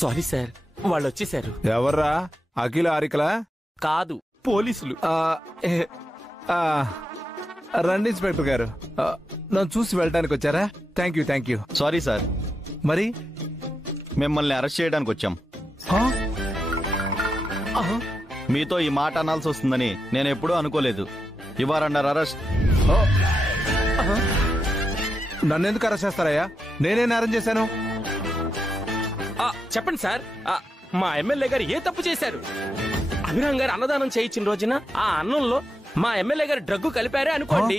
Sorry sir, వాళ్ళు వచ్చేసారు. ఎవర్రా? అఖిల హారికలా? కాదు, పోలీసులు. రండి ఇన్స్పెక్టర్ గారు, నన్ను చూసి వెళ్ళడానికి వచ్చారా? Thank you. సారీ సార్, మరి మిమ్మల్ని అరెస్ట్ చేయడానికి వచ్చాం. మీతో ఈ మాట అనాల్సి వస్తుందని నేను ఎప్పుడూ అనుకోలేదు. You are under arrest. నన్ను ఎందుకు అరెస్ట్ చేస్తారయ్యా? నేనే నేరం చేశాను. చెప్పండి సార్, మా ఎమ్మెల్యే గారు ఏ తప్పు చేశారు? అభిరామ్ గారు అన్నదానం చేయించిన రోజున ఆ అన్నంలో మా ఎమ్మెల్యే గారు డ్రగ్గు కలిపారే అనుకోండి.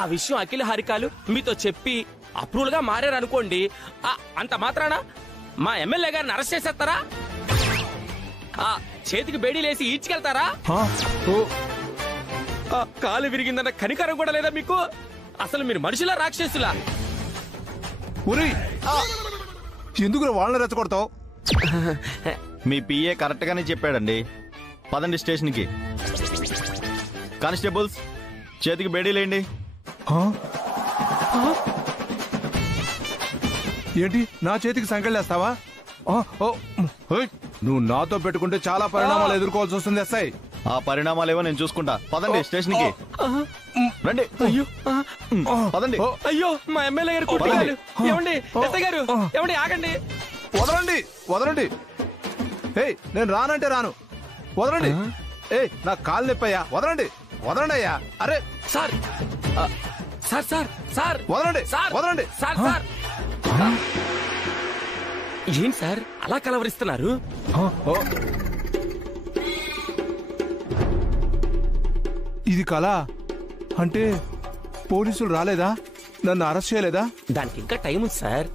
ఆ విషయం అఖిల హారికాలు మీతో చెప్పి అప్రూవల్ గా మారారనుకోండి, అంత మాత్రాన మా ఎమ్మెల్యే గారిని అరెస్ట్ చేసేస్తారా? చేతికి బేడీలేసి ఈడ్చుకెళ్తారా? కాలు విరిగిందన్న కనికరం కూడా లేదా మీకు? అసలు మీరు మనుషులా రాక్షసులా? ఎందుకు వాళ్ళని రెచ్చగొడతావు? మీ పిఏ కరెక్ట్ గానే చెప్పాడండి. పదండి స్టేషన్ కి. కానిస్టేబుల్స్, చేతికి బేడీలేండి. ఏంటి నా చేతికి సంకెళ్ళేస్తావా? నువ్వు నాతో పెట్టుకుంటే చాలా పరిణామాలు ఎదుర్కోవాల్సి వస్తుంది ఎస్ఐ. ఆ పరిణామాలేవో నేను చూసుకుంటా. పదండి స్టేషన్ కి. రండి. అయ్యో పదండి. అయ్యో, మా ఎమ్మెల్యే గారు కొట్టారు. ఏమండి ఎస్ఐ గారు, ఏమండి ఆగండి. వదలండి. నేను రానంటే రాను. వదలండి. నా కాలు నొప్పయ్యా. వదలండి అయ్యా. అరే సార్ వదలండి. సార్ ఏం సార్ అలా కలవరిస్తున్నారు? ఇది కళ అంటే పోలీసులు రాలేదా? నన్ను అరెస్ట్ చేయలేదా? దానికి ఇంకా టైం ఉంది సార్.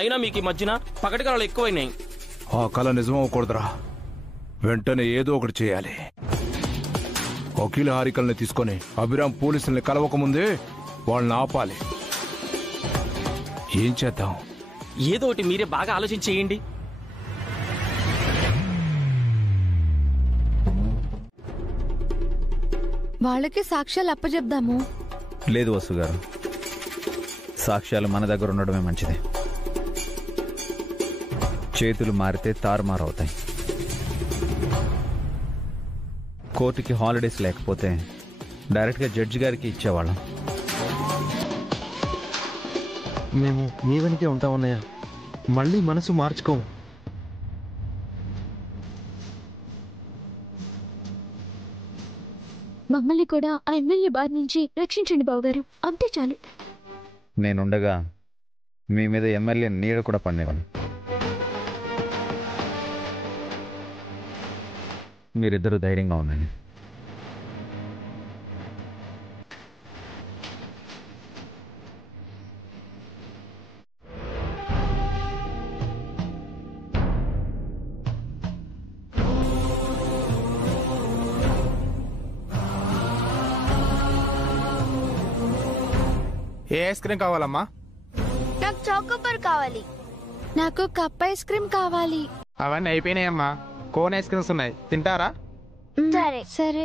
అయినా మీకు ఈ మధ్యన పగటి కళలు ఎక్కువైనాయి. ఆ కళ నిజమవ్వకూడదురా. వెంటనే ఏదో ఒకటి చేయాలి. అఖిల హారికల్ని తీసుకొని అభిరామ్ పోలీసుల్ని కలవకముందే వాళ్ళని ఆపాలి. ఏం చేద్దాం? ఏదో ఒకటి మీరే బాగా ఆలోచించేయండి. వాళ్ళకి సాక్ష్యాలు అప్పచెప్దాము. లేదు వసు గారు, సాక్ష్యాలు మన దగ్గర ఉండడమే మంచిది. చేతులు మారితే తారుమారవుతాయి. కోర్టుకి హాలిడేస్ లేకపోతే డైరెక్ట్గా జడ్జి గారికి ఇచ్చేవాళ్ళం. మేము మీ వెనకే ఉంటామన్నయ్య. మళ్ళీ మనసు మార్చుకోము. మమ్మల్ని కూడా ఆ ఎమ్మెల్యే బారి నుంచి రక్షించండి బావగారు, అంతే చాలు. నేనుండగా మీ మీద ఎమ్మెల్యే నీడ కూడా పడేవాను. మీరిద్దరూ ధైర్యంగా ఉండండి. ఏ ఐస్ క్రీమ్ కావాలమ్మా? నాకు చాకోబార్ కావాలి. నాకు కప్ ఐస్ క్రీమ్ కావాలి. అవన్నీ అయిపోయినాయమ్మా. కోన్ ఐస్ క్రీమ్స్ ఉన్నాయి, తింటారా? సరే.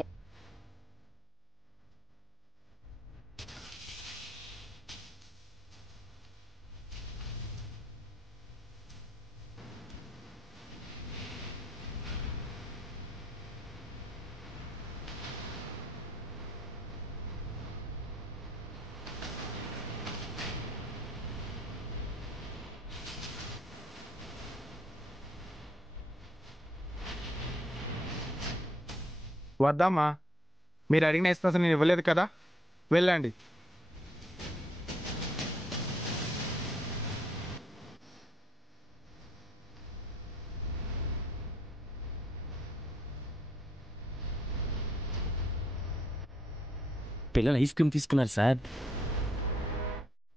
వద్దామా, మీరు అడిగిన ఐస్ క్రీమ్స్ నేను ఇవ్వలేదు కదా, వెళ్ళండి. పిల్లలు ఐస్ క్రీమ్ తీసుకున్నారు సార్.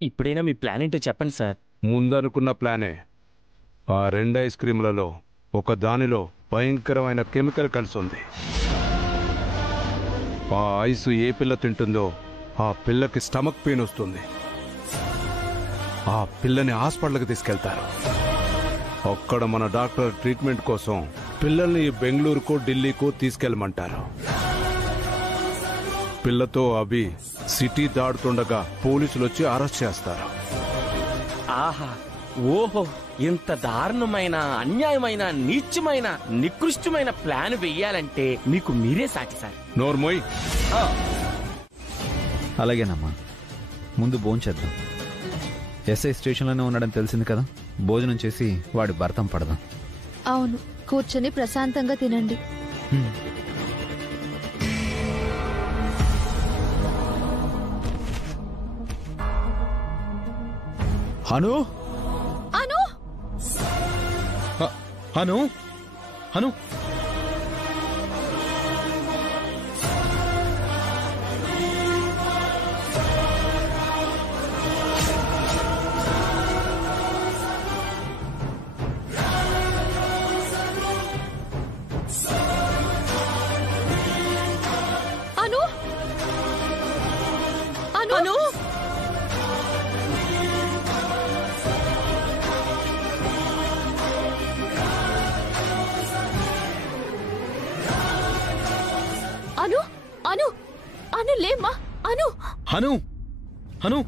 ఇప్పుడైనా మీ ప్లాన్ ఏంటో చెప్పండి సార్. ముందనుకున్న ప్లానే. ఆ 2 ఐస్ క్రీములలో ఒక దానిలో భయంకరమైన కెమికల్ కలిసి ఉంది. ఆ ఐసు ఏ పిల్ల తింటుందో ఆ పిల్లకి స్టమక్ పెయిన్ వస్తుంది. ఆ పిల్లని హాస్పిటల్కి తీసుకెళ్తారు. అక్కడ మన డాక్టర్ ట్రీట్మెంట్ కోసం పిల్లల్ని బెంగళూరుకో ఢిల్లీకో తీసుకెళ్ళమంటారు. పిల్లతో అభి సిటీ దాడుతుండగా పోలీసులు వచ్చి అరెస్ట్ చేస్తారు. ఆహా, ఓహో, ఇంత దారుణమైన, అన్యాయమైన, నీచమైన, నికృష్టమైన ప్లాన్ వెయ్యాలంటే మీకు మీరే సాటి సార్. నోర్మోయ్. అలాగేనమ్మా, ముందు భోంచేద్దాం. ఎస్ఐ స్టేషన్లోనే ఉన్నాడని తెలిసింది కదా, భోజనం చేసి వాడి భర్తం పడదాం. అవును, కూర్చొని ప్రశాంతంగా తినండి. అను అను అను అను అను అను అను అను అను అను లేమ్మా. అను అను అను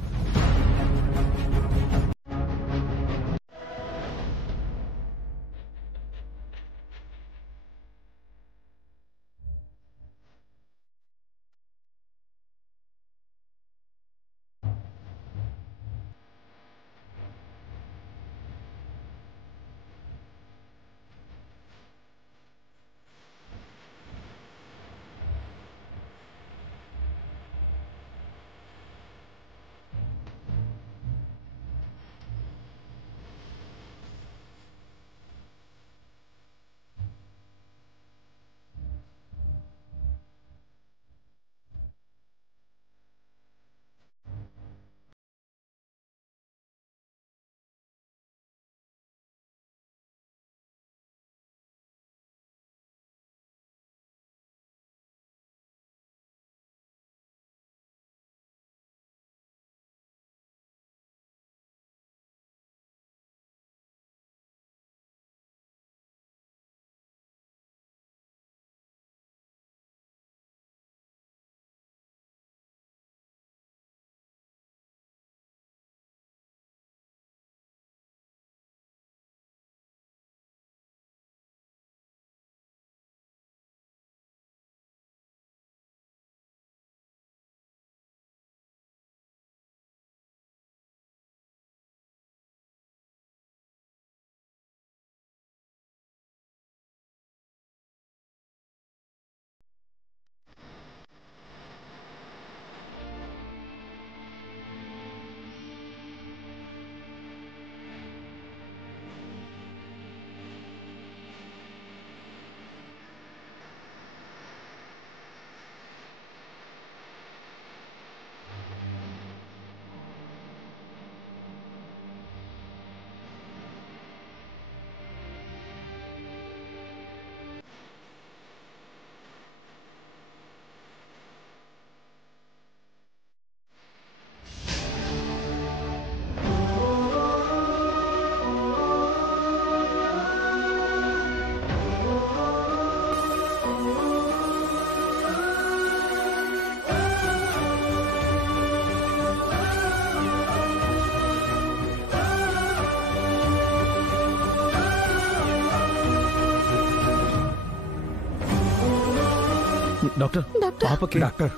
డాక్టర్, పాపకి డాక్టర్,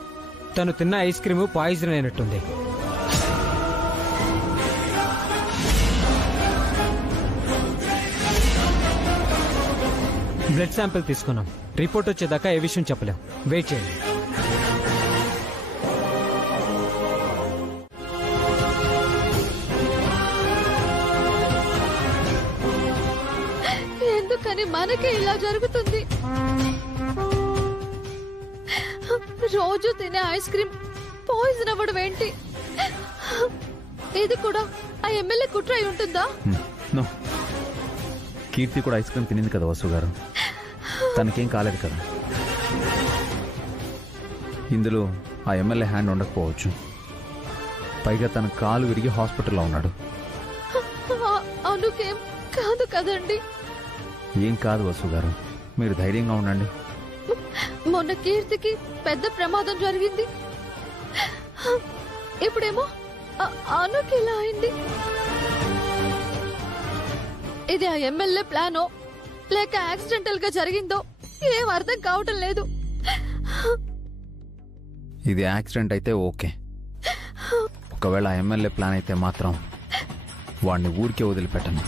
తను తిన్న ఐస్ క్రీమ్ పాయిజన్ అయినట్టుంది. బ్లడ్ శాంపిల్ తీసుకున్నాం. రిపోర్ట్ వచ్చేదాకా ఏ విషయం చెప్పలేం. వెయిట్ చేయండి. ఎందుకని మనకే ఇలా జరుగుతుంది? రోజు తినే ఐస్ క్రీమ్ పాయిజన్ అవ్వడం ఏంటి? ఇది కూడా ఆ ఎమ్మెల్యే కుట్ర అయి ఉంటుందా? నో, కీర్తి కూడా ఐస్ క్రీమ్ తినింది కదా వసు గారు, తనకేం కాలేదు కదా. ఇందులో ఆ ఎమ్మెల్యే హ్యాండ్ ఉండకపోవచ్చు. పైగా తన కాలు విరిగి హాస్పిటల్లో ఉన్నాడు. అనుకేం కాదు కదండి? ఏం కాదు వసు గారు, మీరు ధైర్యంగా ఉండండి. మొన్న కీర్తికి పెద్ద ప్రమాదం జరిగింది, ఇప్పుడేమో అనుకి ఇలా అయింది. ఇది ఆ ఎమ్మెల్యే ప్లానో లేక యాక్సిడెంటల్ గా జరిగిందో ఏం అర్థం కావటం లేదు. ఇది యాక్సిడెంట్ అయితే ఓకే, ఒకవేళ ఎమ్మెల్యే ప్లాన్ అయితే మాత్రం వాడిని ఊరికే వదిలిపెట్టను.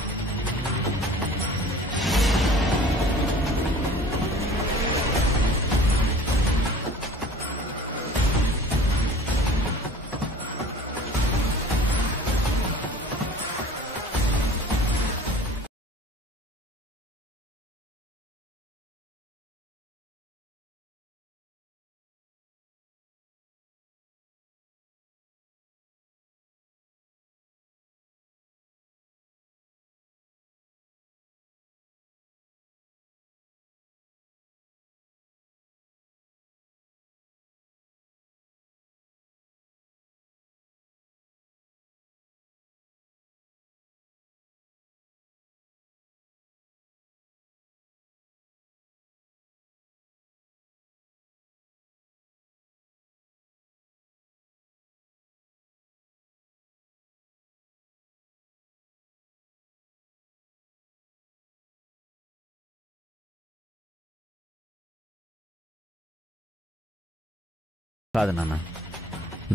కాదు నాన్న,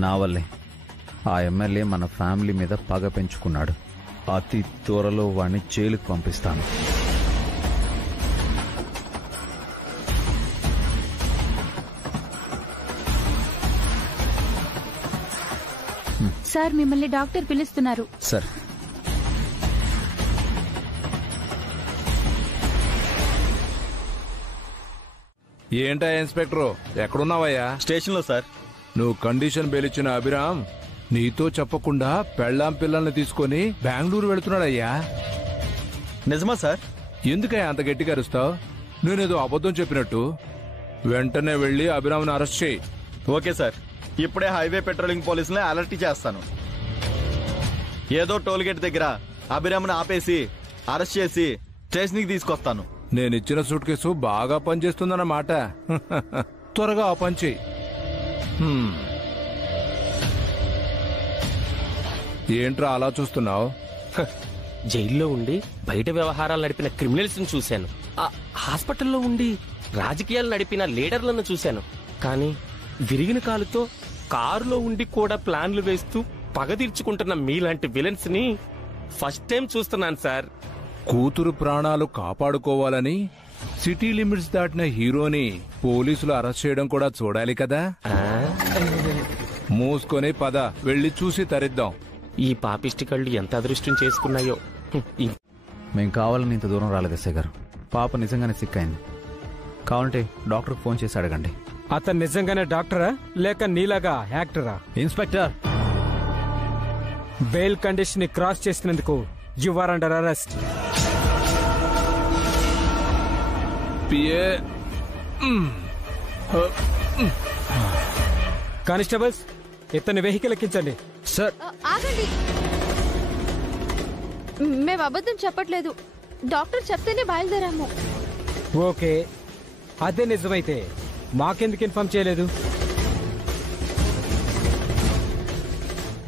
నా వల్లే ఆ ఎమ్మెల్యే మన ఫ్యామిలీ మీద పగ పెంచుకున్నాడు. అతి త్వరలో వాడిని జైలుకు పంపిస్తాను. సార్, మిమ్మల్ని డాక్టర్ పిలుస్తున్నారు. సార్, ఏంటా ఇన్స్పెక్టరు, ఎక్కడున్నావయ్యా? స్టేషన్లో సార్. నువ్వు కండిషన్ బెయిల్ ఇచ్చిన అభిరామ్ నీతో చెప్పకుండా పెళ్ళాం పిల్లల్ని తీసుకొని బెంగళూరు వెళుతున్నాడయ్యా. నిజమా సార్? ఎందుకయ్యా అంత గట్టిగా అరుస్తావు? నేనేదో అబద్ధం చెప్పినట్టు. వెంటనే వెళ్లి అభిరామ్ని అరెస్ట్ చేయి. ఓకే సార్, ఇప్పుడే హైవే పెట్రోలింగ్ పోలీసులని అలర్ట్ చేస్తాను. ఏదో టోల్గేట్ దగ్గర అభిరామ్ని ఆపేసి అరెస్ట్ చేసి స్టేషన్కి తీసుకొస్తాను. నేనిచ్చిన సూట్ కేసు బాగా పనిచేస్తుందన్నమాట. త్వరగా ఆ పని చెయ్యి. ఏంట్రా అలా చూస్తున్నావు? జైల్లో ఉండి బయట వ్యవహారాలు నడిపిన క్రిమినల్స్ ని చూశాను, ఆ హాస్పిటల్లో ఉండి రాజకీయాలు నడిపిన లీడర్లను చూశాను, కానీ విరిగిన కాలుతో కారులో ఉండి కూడా ప్లాన్లు వేస్తూ పగ తీర్చుకుంటున్న మీలాంటి విలన్స్ ని ఫస్ట్ టైం చూస్తున్నాను సార్. కూతురు ప్రాణాలు కాపాడుకోవాలని సిటీ లిమిట్స్ దాటిన హీరోని పోలీసులు అరెస్ట్ చేయడం కూడా చూడాలి కదా. మూసుకొని పద, వెళ్లి చూసి తరిద్దాం. ఈ పాపిష్టి కళ్ళు ఎంత అదృష్టం చేసుకున్నాయో. మేం కావాలని ఇంత దూరం రాలేదు ఎస్ఐ గారు. పాప నిజంగానే సిక్ అయింది. కావాలంటే డాక్టర్కి ఫోన్ చేసి అడగండి. అతను నిజంగానే డాక్టరా లేక నీలాగా యాక్టరా? ఇన్స్పెక్టర్, బెయిల్ కండిషన్ ని క్రాస్ చేసినందుకు you are under arrest. Constables, ఇతని వెహికల్ ఎక్కించండి. సార్, ఆగండి, మేము అబద్ధం చెప్పట్లేదు. డాక్టర్ చెప్తేనే బయలుదేరాము. ఓకే, అదే నిజమైతే మాకెందుకు ఇన్ఫార్మ్ చేయలేదు?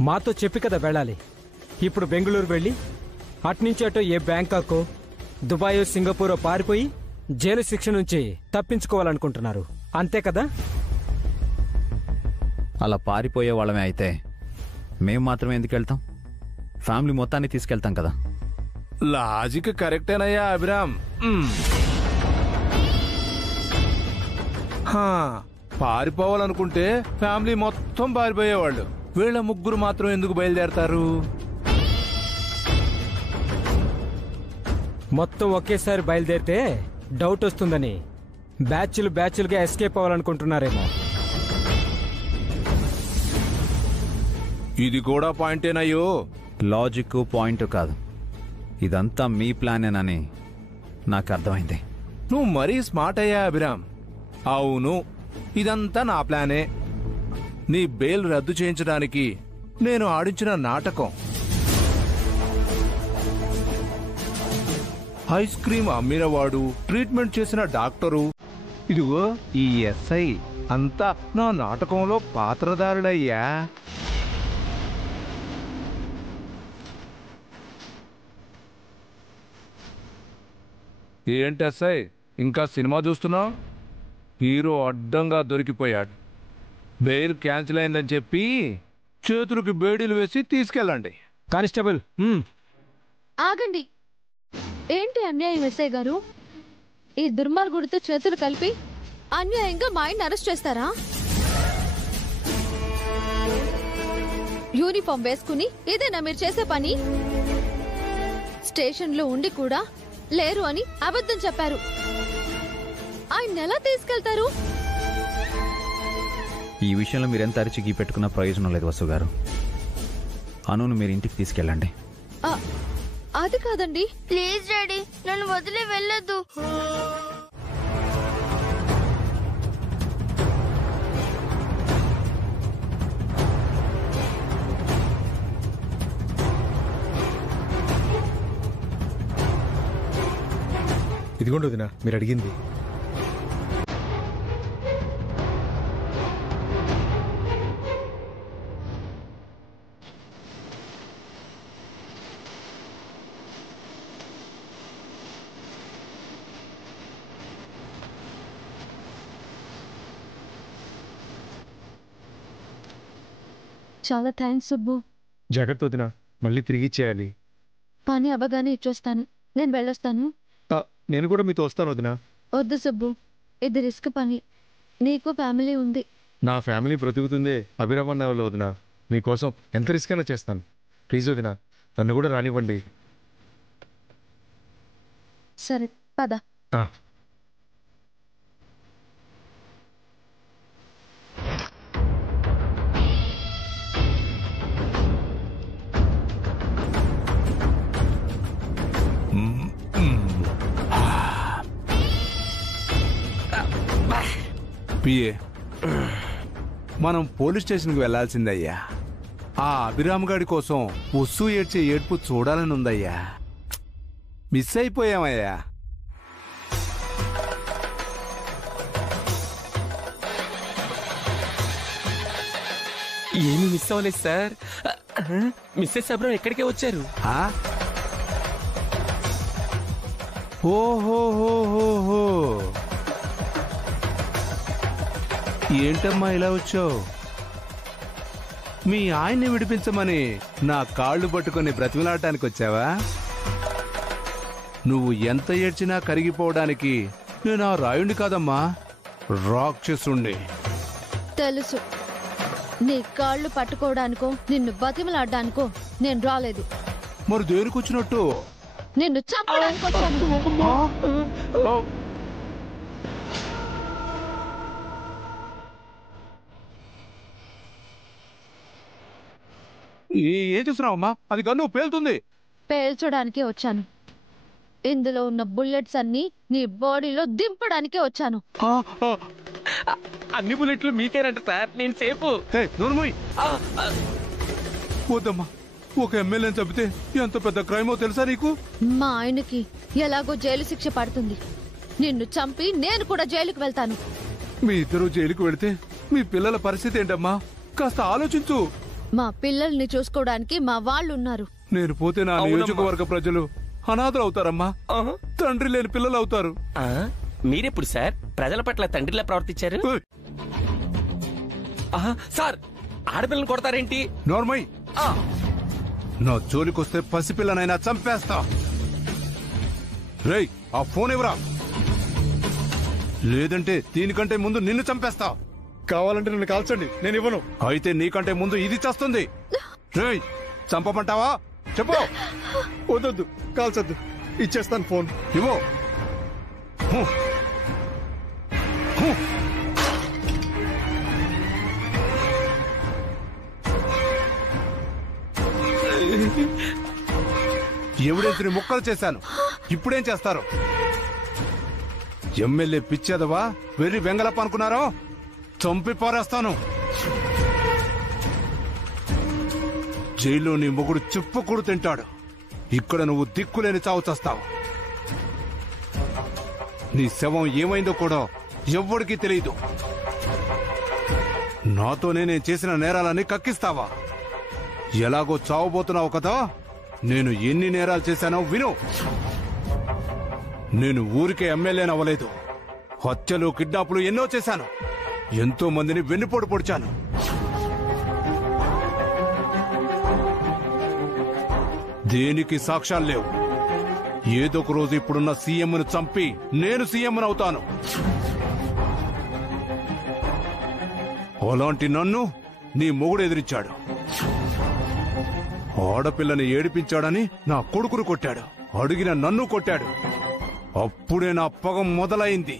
మాతో చెప్పి కదా వెళ్ళాలి. ఇప్పుడు బెంగళూరు వెళ్ళి అట్నుంచి అటో ఏ బ్యాంకాకో దుబాయో సింగపూరో పారిపోయి జైలు శిక్ష నుంచి తప్పించుకోవాలనుకుంటున్నారు, అంతే కదా? అలా పారిపోయే వాళ్ళమే అయితే మేం మాత్రమే ఎందుకు వెళ్తాం? ఫ్యామిలీ మొత్తాన్ని తీసుకెళ్తాం కదా. లాజిక్ కరెక్టేనయ్యా అభిరామ్. పారిపోవాలనుకుంటే ఫ్యామిలీ మొత్తం పారిపోయేవాళ్ళు. వీళ్ళ ముగ్గురు మాత్రం ఎందుకు బయలుదేరతారు? మొత్తం ఒకేసారి బయలుదేరితే డౌట్ వస్తుందని బ్యాచ్లుగా ఎస్కేప్ అవ్వాలనుకుంటున్నారేమో. ఇది కూడా పాయింటేనయ్యో. లాజిక్ పాయింట్ కాదు, ఇదంతా మీ ప్లానేనని నాకు అర్థమైంది. నువ్వు మరీ స్మార్ట్ అయ్యా అభిరామ్. అవును, ఇదంతా నా ప్లానే. నీ బెయిల్ రద్దు చేయించడానికి నేను ఆడించిన నాటకం. ఐస్ క్రీమ్ అమ్మినవాడు, ట్రీట్మెంట్ చేసిన డాక్టరు. ఇదిగో ఈ ఎస్ఐ అంతా నా నాటకంలో పాత్రధారుడయ్యా. ఏంటి ఎస్ఐ ఇంకా సినిమా చూస్తున్నావు? హీరో అడ్డంగా దొరికిపోయాడు. బెయిల్ క్యాన్సిల్ అయిందని చెప్పి చేతులకు బేడీలు వేసి తీసుకెళ్ళండి. కానిస్టేబుల్ ఆగండి. ఏంటి అన్యాయం ఎస్ఐ గారు? ఈ దుర్మార్గుడితో చేతులు కలిపి అన్యాయంగా మా ఆయన్ని అరెస్ట్ చేస్తారా? యూనిఫామ్ వేసుకుని ఇదేనా మీరు చేసే పని? స్టేషన్ లో ఉండి కూడా లేరు అని అబద్ధం చెప్పారు. ఆయన ఎలా తీసుకెళ్తారు? ఈ విషయంలో మీరెంత అరిచికి పెట్టుకున్న ప్రయోజనం లేదు వసు గారు. అనును మీరు ఇంటికి తీసుకెళ్ళండి. అది కాదండి. ప్లీజ్ డాడీ, నన్ను వదిలి వెళ్ళొద్దు. ఇదిగోండి వదినా మీరు అడిగింది. చాలా థ్యాంక్స్ సుబ్బు. జాగ్రత్త వదినా, మళ్ళీ తిరిగి ఇచ్చేయాలి. పని అవ్వగానే ఇచ్చొస్తాను. నేను వెళ్ళొస్తాను. నేను కూడా మీతో వస్తాను వదినా. వద్దు సుబ్బు, ఇది రిస్క్ పని. నీకు ఫ్యామిలీ ఉంది. నా ఫ్యామిలీ బ్రతుకుతుందే అభిరామన్న వల్ల వదినా. మీకోసం ఎంత రిస్క్ అయినా చేస్తాను. ప్లీజ్ వదినా, నన్ను కూడా రానివ్వండి. సరే పద. పిఏ, మనం పోలీస్ స్టేషన్కి వెళ్లాల్సిందయ్యా. ఆ అభిరామ్ గాడి కోసం ఉస్సు ఏడ్చే ఏడ్పు చూడాలని ఉందయ్యా. మిస్ అయిపోయామయ్యా. ఏమి మిస్ అవ్వలేదు సార్. మిస్సెస్ అబ్రహం ఎక్కడికే వచ్చారు. ఓహోహోహోహో, ఏంటమ్మా ఇలా వచ్చావు? మీ ఆయన్ని విడిపించమని నా కాళ్ళు పట్టుకొని బ్రతిమలాడటానికి వచ్చావా? నువ్వు ఎంత ఏడ్చినా కరిగిపోవడానికి నేను ఆ రాయుణ్ణి కాదమ్మా, రాక్షసుణ్ణి. తెలుసు, నీ కాళ్ళు పట్టుకోవడానికో నిన్ను బతిమలాడడానికో నేను రాలేదు. మరి దేనికి వచ్చినట్టు? నిన్ను చంపడానికి వచ్చాను. ఏం చేస్తున్నావమ్మా? అది గన్ను పేలుతుంది. పేల్చడానికే వచ్చాను. ఇందులో ఉన్న బుల్లెట్స్ అన్ని నీ బాడీలో దింపడానికే వచ్చాను. అన్ని బుల్లెట్లు మీకేనంట సార్. నేను సేపు. పోదమ్మా, ఒక ఎమ్మెల్యేని చంపితే ఎంత పెద్ద క్రైమో తెలుసా నీకు? మా ఆయనకి ఎలాగో జైలు శిక్ష పడుతుంది. నిన్ను చంపి నేను కూడా జైలుకు వెళ్తాను. మీ ఇద్దరు జైలుకు వెళితే మీ పిల్లల పరిస్థితి ఏంటమ్మా? కాస్త ఆలోచించు. మా పిల్లల్ని చూసుకోవడానికి మా వాళ్ళు ఉన్నారు. నేను పోతే నా నియోజకవర్గ ప్రజలు అనాథలు అవుతారమ్మా. తండ్రి లేని పిల్లలు అవుతారు. మీరెప్పుడు సార్ ప్రజల పట్ల తండ్రిలా ప్రవర్తించారు? సార్, ఆడపిల్లని కొడతారేంటి? నోర్మై, నా జోలికొస్తే పసిపిల్లనైనా చంపేస్తా. రేయ్, ఆ ఫోన్ ఇవ్వరా, లేదంటే దీనికంటే ముందు నిన్ను చంపేస్తా. కావాలంటే నన్ను కాల్చండి, నేను ఇవ్వను. అయితే నీకంటే ముందు ఇది చేస్తుంది. రేయ్, చంపమంటావా? చెప్పు. వద్దొద్దు, కాల్చొద్దు, ఇచ్చేస్తాను ఫోన్. ఇవ్వు. ఎవిడెన్స్ని ముక్కలు చేశాను. ఇప్పుడేం చేస్తారు? ఎమ్మెల్యే పిచ్చేదవా, వెర్రి వెంగలప్ప అనుకున్నారో? చంపి పారేస్తాను. జైల్లో నీ మొగుడు చిప్పకూడు తింటాడు. ఇక్కడ నువ్వు దిక్కులేని చావు చేస్తావు. నీ శవం ఏమైందో కూడా ఎవ్వడికి తెలియదు. నాతోనే నేను చేసిన నేరాలని కక్కిస్తావా? ఎలాగో చావబోతున్నావు కదా, నేను ఎన్ని నేరాలు చేశానో విను. నేను ఊరికే ఎమ్మెల్యేనవ్వలేదు. హత్యలు, కిడ్నాపులు ఎన్నో చేశాను. ఎంతో మందిని వెన్నుపోటు పొడిచాను. దేనికి సాక్ష్యాలు లేవు. ఏదో ఒక రోజు ఇప్పుడున్న సీఎంను చంపి నేను సీఎంనవుతాను. అలాంటి నన్ను నీ మొగుడు ఎదిరించాడు. ఆడపిల్లని ఏడిపించాడని నా కొడుకును కొట్టాడు. అడిగిన నన్ను కొట్టాడు. అప్పుడే నా పగ మొదలైంది.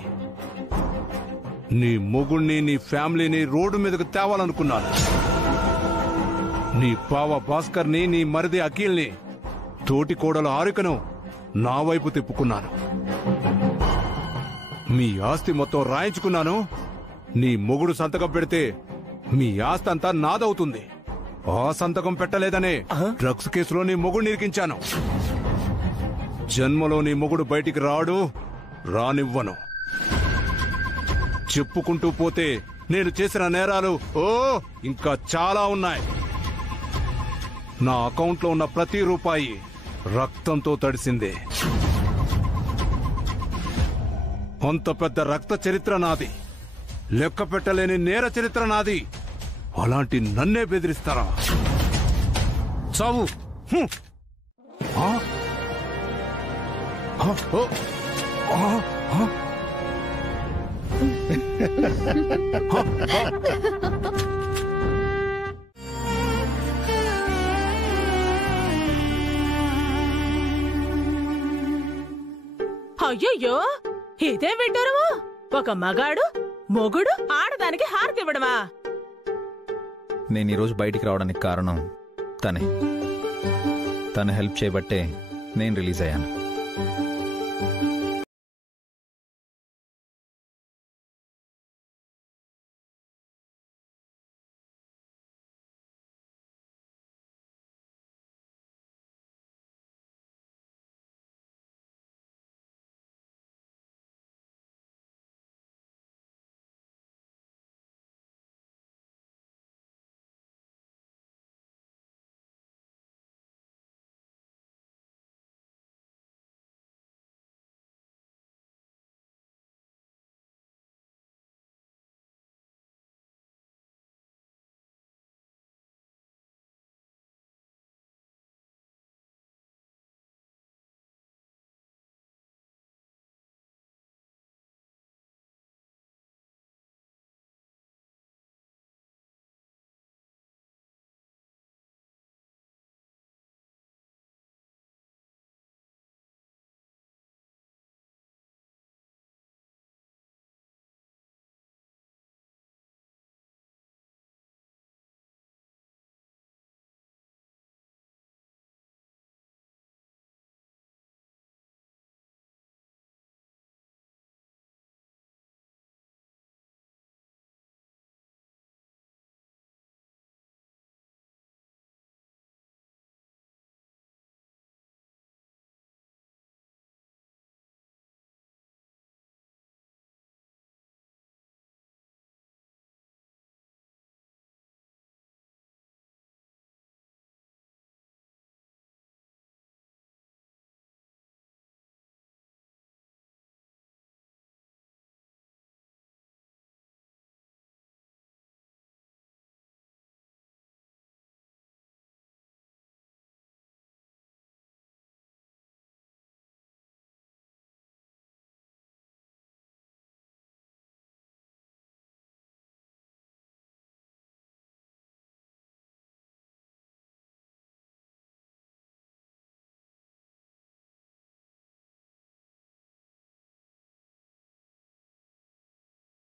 నీ మొగుణ్ణి, నీ ఫ్యామిలీని రోడ్డు మీదకు తేవాలనుకున్నాను. నీ బావ భాస్కర్ని, నీ మరిది అఖిల్ని, తోటి కోడలు హారికను నా వైపు తిప్పుకున్నాను. మీ ఆస్తి మొత్తం రాయించుకున్నాను. నీ మొగుడు సంతకం పెడితే మీ ఆస్తి అంతా నాదవుతుంది. ఆ సంతకం పెట్టలేదనే డ్రగ్స్ కేసులో నీ మొగుడు ఇరికించాను. జన్మలో నీ మొగుడు బయటికి రాడు, రానివ్వను. చెప్పుకుంటూ పోతే నేను చేసిన నేరాలు ఇంకా చాలా ఉన్నాయి. నా అకౌంట్లో ఉన్న ప్రతి రూపాయి రక్తంతో తడిసిందే. అంత పెద్ద రక్త చరిత్ర నాది. లెక్క పెట్టలేని నేర చరిత్ర నాది. అలాంటి నన్నే బెదిరిస్తారా? చావు. అయ్యయ్యో, ఇదే విడ్డూరము! ఒక మగాడు మొగుడు ఆడదానికి హారతివ్వడమా? నేను ఈరోజు బయటికి రావడానికి కారణం తనే. తను హెల్ప్ చేయబట్టే నేను రిలీజ్ అయ్యాను.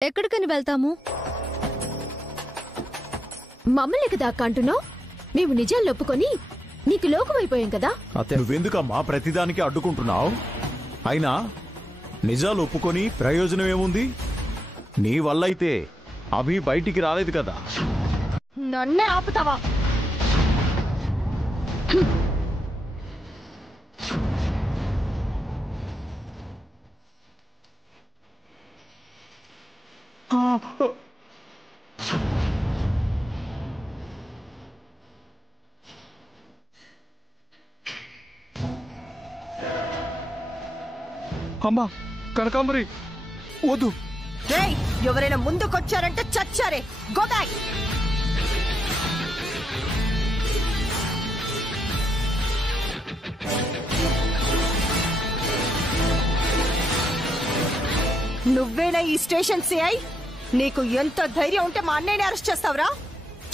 ఎక్కడికని వెళ్తాము? మమ్మల్ని కదా అక్క అంటున్నావు? మేము నిజాలు ఒప్పుకొని నీకు లోకమైపోయాం కదా. నువ్వెందుకమ్మా ప్రతిదానికి అడ్డుకుంటున్నావు? అయినా నిజాలు ఒప్పుకొని ప్రయోజనం ఏముంది? నీ వల్లైతే అభి బయటికి రాలేదు కదా. నన్నే ఆపుతావా? అమ్మా కనకాంబరి వద్దు. ఎవరైనా ముందుకొచ్చారంటే చచ్చారే. Go back. నువ్వేనా ఈ స్టేషన్ సిఐ? నీకు ఎంత ధైర్యం ఉంటే మా అన్నయ్యని అరెస్ట్ చేస్తావురా?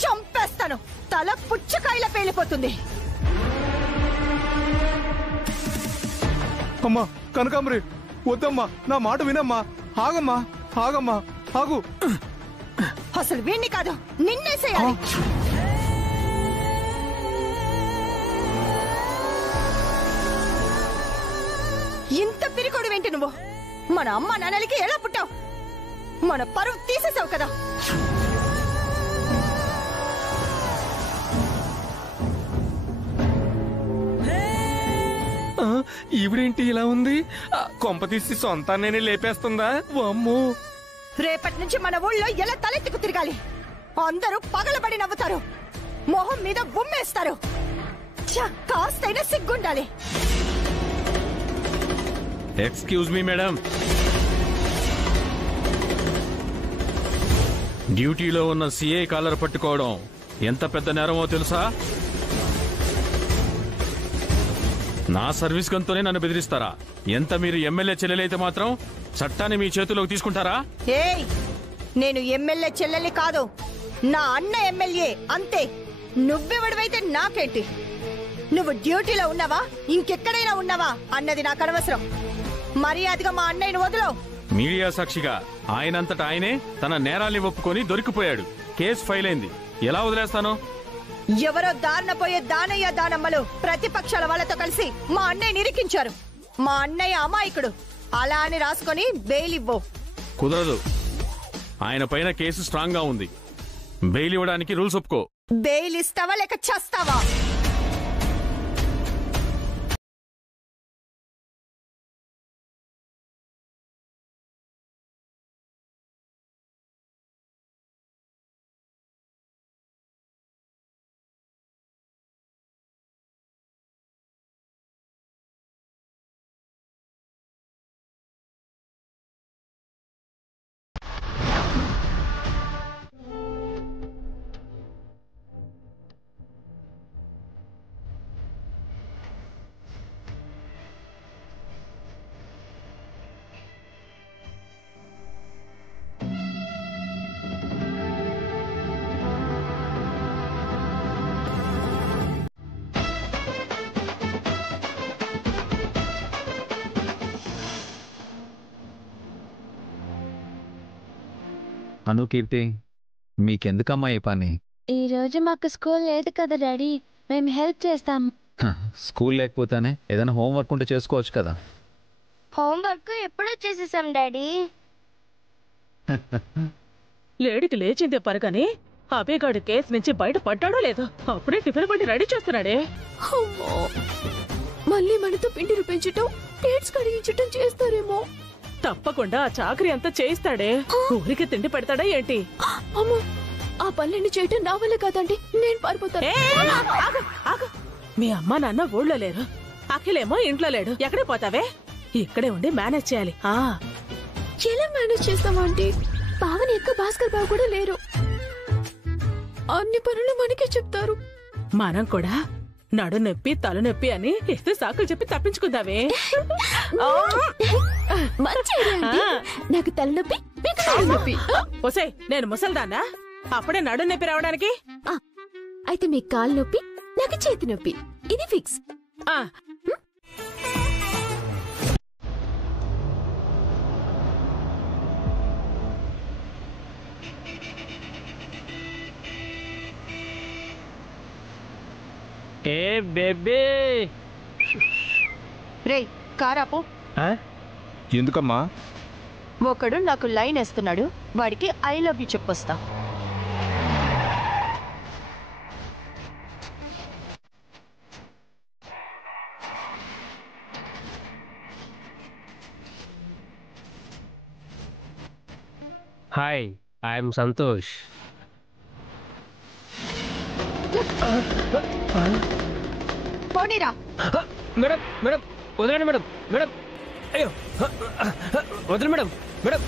చంపేస్తాను. తల పుచ్చకాయలా పేలిపోతుంది. అమ్మా కనకాంబరి వద్దమ్మా, నా మాట వినమ్మా. ఆగమ్మా ఆగమ్మా ఆగు. అసలు వీణ్ణి కాదు నిన్నేసేయాలి. ఇంత పిరికోడు ఏంటి నువ్వు? మన అమ్మ నాన్నలకి ఎలా పుట్టావు? మన పరువు తీసేసావు కదా. ఈవిడేంటి ఇలా ఉంది? కొంప తీసి సొంతాన్ని లేపేస్తుందా? అమ్మో, రేపటి నుంచి మన ఊళ్ళో ఎలా తలెత్తుకు తిరగాలి? అందరూ పగలబడి నవ్వుతారు, మొహం మీద ఉమ్మేస్తారు. కాస్తైనా సిగ్గుండాలి. ఎక్స్క్యూజ్ మీ మేడం, డ్యూటీలో ఉన్న సిఐ కాలర్ పట్టుకోవడం ఎంత పెద్ద నేరమో తెలుసా? నా సర్వీస్ గంతోనే నన్ను బెదిరిస్తారా? ఎంత మీరు ఎమ్మెల్యే చెల్లెలైతే మాత్రం చట్టాన్ని మీ చేతిలోకి తీసుకుంటారా? ఏయ్, నేను ఎమ్మెల్యే చెల్లెలి కాదు, నా అన్న ఎమ్మెల్యే అంతే. నువ్వెవడివైతే నాకేంటి? నువ్వు డ్యూటీలో ఉన్నావా ఇంకెక్కడైనా ఉన్నావా అన్నది నాకు అనవసరం. మర్యాదగా మా అన్నయ్యను వదిలో. మీడియా సాక్షిగా ఆయనంతటా ఆయనే తన నేరాల్ని ఒప్పుకొని దొరికిపోయాడు. కేసు ఫైల్ అయింది. ఎలా వదిలేస్తాను? ఎవరో దారిన పోయే దానయ్య దానమ్మలు ప్రతిపక్షాల వాళ్ళతో కలిసి మా అన్నయ్య నిరికించారు. మా అన్నయ్య అమాయకుడు, అలా అని రాసుకొని బెయిల్ ఇవ్వు. కుదరదు. ఆయన పైన కేసు స్ట్రాంగ్ గా ఉంది. బెయిల్ ఇవ్వడానికి రూల్స్ ఒప్పుకో. బెయిల్ ఇస్తావా లేక చస్తావా? అను, కీర్తి, మీకెందుకమ్మా ఈ పని? ఈ రోజు మాకు స్కూల్ లేదు కదా డాడీ, మేము హెల్ప్ చేస్తాం. స్కూల్ లేకపోతేనే ఏదైనా హోంవర్క్ ఉంటే చేసుకోవచ్చు కదా. హోంవర్క్ ఎప్పుడో చేసేసాం డాడీ. లేడికి లేచిందే పరగని అబేగాడు కేసు నుంచి బయట పడ్డాడో లేదో అప్పుడే టిఫిన్ బండి రెడీ చేస్తున్నాడే. మళ్ళీ మనతో పిండి రూపించటం, ప్లేట్స్ కడిగించటం చేస్తారేమో. తప్పకుండా ఆ చాకరీ అంతా చేయిస్తాడే. ఊరికి తిండి పెడతాడా ఏంటి? అమ్మో, ఆ పనులన్నీ చేయటం నా వల్ల కాదండి, నేను పారిపోతాను. మీ అమ్మ నాన్న ఊళ్ళో లేరు, అఖిలేమో ఇంట్లో లేడు. ఎక్కడే పోతావే? ఇక్కడే ఉండి మేనేజ్ చేయాలి. ఎలా మేనేజ్ చేస్తావా అంటే? బావని ఎక్క భాస్కర్ బాబు కూడా లేరు, అన్ని పనులు మనకే చెప్తారు. మనం కూడా నడు నొప్పి తలనొప్పి అని ఇస్తే సాకులు చెప్పి తప్పించుకుందావే. నాకు తలనొప్పి, మీకు నడునొప్పి. ఒసే, నేను ముసల్దానా? అప్పుడే నడు నొప్పి రావడానికి? అయితే మీకు కాలు నొప్పి, నాకు చేతి నొప్పి. ఇది ఫిక్స్. ఏ బేబీ, రేయ్ కారాపు. ఎందుకమ్మా? ఒకడు నాకు లైన్ వేస్తున్నాడు, వాడికి ఐ లవ్ యూ చెప్పొస్తా. Hi, I'm Santosh. పోనీరా. మేడం మేడం వదలండి మేడం. మేడం అయ్యో వదలు మేడం. మేడం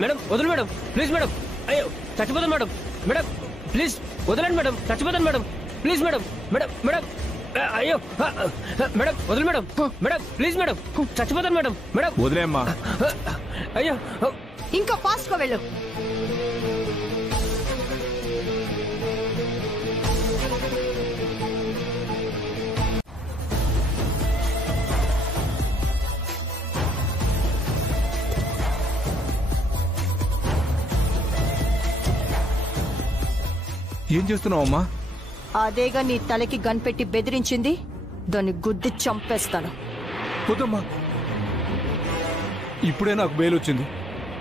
మేడం వదలు మేడం ప్లీజ్ మేడం. అయ్యో చచ్చిపోతాను మేడం. మేడం ప్లీజ్ వదలండి మేడం, చచ్చిపోతాను madam please madam. Madam madam అయ్యో మేడం వదలు మేడం. మేడం ప్లీజ్ మేడం, చచ్చిపోతాను మేడం. మేడం వదిలేమ్మా. అయ్యో ఇంకా ఫాస్ట్ గా వెళ్ళు. ఏం చేస్తున్నావమ్మా? అదేగా నీ తలకి గన్ పెట్టి బెదిరించింది. దాన్ని గుద్ది చంపేస్తాను. వద్దమ్మా, ఇప్పుడే నాకు బెయిల్ వచ్చింది.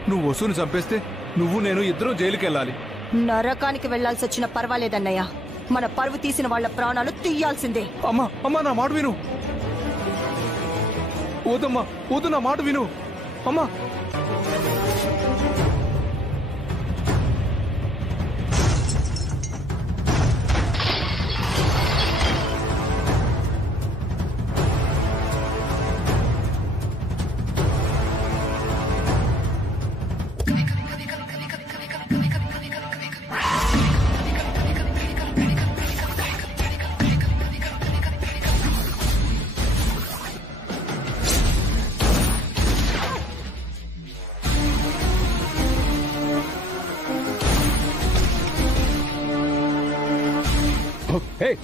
నువ్వు వసూని చంపేస్తే నువ్వు నేను ఇద్దరం జైలుకి వెళ్ళాలి. నరకానికి వెళ్లాల్సి వచ్చిన పర్వాలేదన్నయ్య. మన పరువు తీసిన వాళ్ల ప్రాణాలు తీయాల్సిందే. అమ్మా అమ్మా నా మాట విను. వద్దమ్మా వద్దు, నా మాట విను అమ్మా.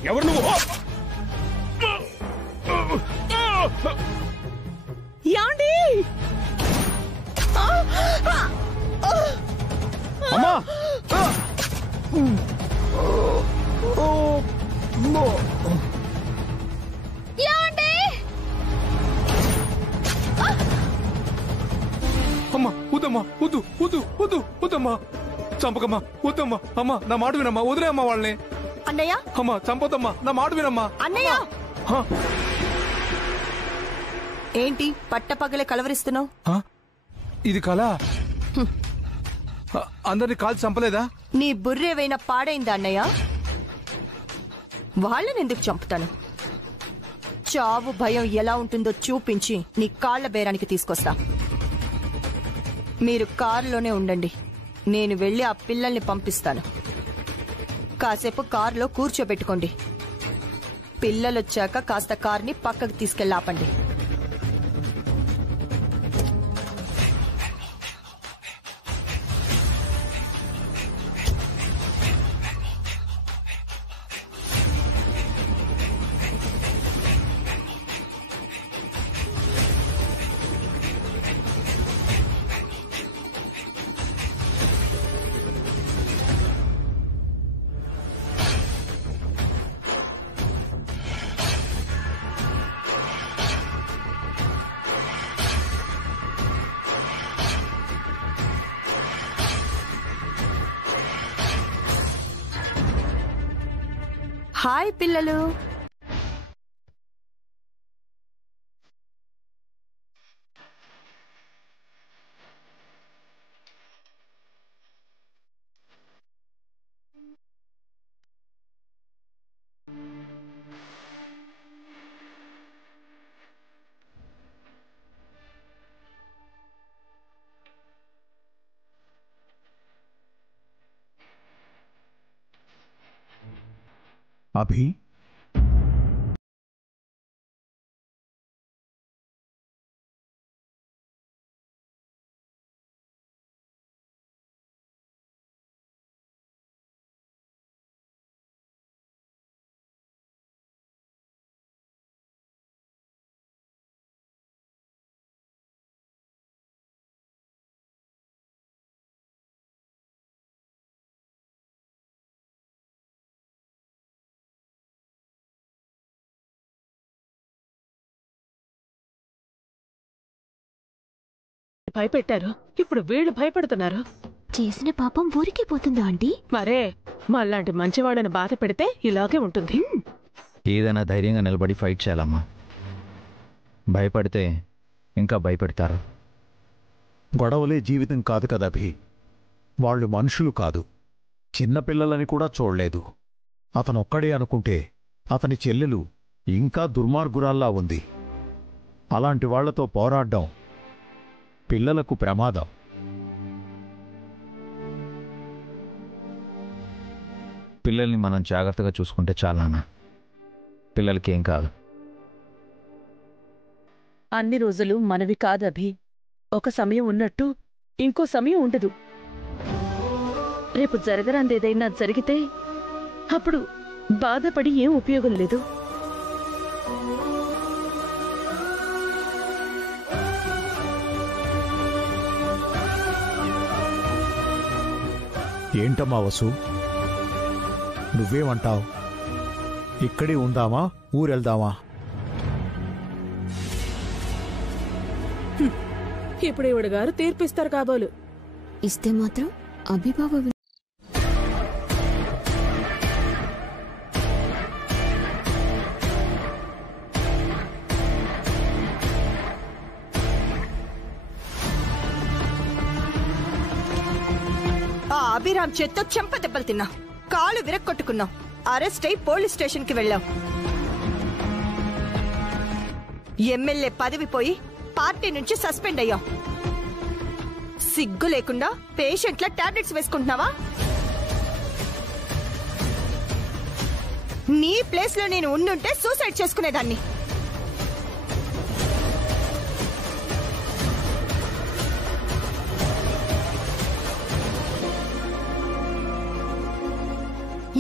ఎవరు నువ్వు? యాండి అమ్మా అమ్మా వద్దమ్మా, వద్దు వద్దు వద్దు వద్దమ్మా, చంపకమ్మా, వద్దమ్మా. అమ్మా నా మాట వినమ్మా, వదిలే అమ్మా వాళ్ళని. అన్నయ్య అమ్మా చంపొద్దమ్మా, నా మాట వినమ్మా. అన్నయ్య ఏంటి పట్టపగలే కలవరిస్తున్నావు? ఇది కళ. అందరిని కాల్చి చంపలేదా? నీ బుర్రేవైనా పాడైందా అన్నయ్య? వాళ్ళని ఎందుకు చంపుతాను? చావు భయం ఎలా ఉంటుందో చూపించి నీ కాళ్ల బేరానికి తీసుకొస్తా. మీరు కారులోనే ఉండండి, నేను వెళ్లి ఆ పిల్లల్ని పంపిస్తాను. కాసేపు కారులో కూర్చోబెట్టుకోండి. పిల్లలొచ్చాక కాస్త కార్ని పక్కకు తీసుకెళ్ళి ఆపండి. హాయ్ పిల్లలు. అభి భయపెట్టారు, ఇప్పుడు వీళ్ళు భయపడుతున్నారు. చేసిన పాపం ఊరికే పోతుందా ఆంటీ? మరే మళ్ళాంటి మంచివాడని బాధ పెడితే ఇలాగే ఉంటుంది. ఏదైనా ధైర్యంగా నిలబడి ఫైట్ చేయాలమ్మా. భయపడితే ఇంకా భయపెడతారు. గొడవలే జీవితం కాదు కదా అభి. వాళ్ళు మనుషులు కాదు, చిన్నపిల్లలని కూడా చూడలేదు. అతనొక్కడే అనుకుంటే అతని చెల్లెలు ఇంకా దుర్మార్గురాల్లా ఉంది. అలాంటి వాళ్లతో పోరాడ్డం పిల్లలకు ప్రమాదం. పిల్లల్ని మనం జాగ్రత్తగా చూసుకుంటే చాలన్నా, పిల్లలకి ఏం కాదు. అన్ని రోజులు మనవి కాదభి. ఒక సమయం ఉన్నట్టు ఇంకో సమయం ఉండదు. రేపు జరగరాందేదైనా జరిగితే అప్పుడు బాధపడి ఏం ఉపయోగం లేదు. ఏంటమ్మా వసు, నువ్వేమంటావు? ఇక్కడే ఉందామా, ఊరెళ్దామా? ఇప్పుడు ఈవిడ గారు తీర్పిస్తారు కాబోలు. ఇస్తే మాత్రం అభిబావ ఆ అభిరామ్ చేత్తో చెంప దెబ్బలు తిన్నా, కాలు విరక్కొట్టుకున్నాం, అరెస్ట్ అయి పోలీస్ స్టేషన్ కి వెళ్ళాం. ఎమ్మెల్యే పదవి పోయి పార్టీ నుంచి సస్పెండ్ అయ్యాం. సిగ్గు లేకుండా పేషెంట్ల టాబ్లెట్స్ వేసుకుంటున్నావా? నీ ప్లేస్ లో నేను ఉండుంటే సూసైడ్ చేసుకునేదాన్ని.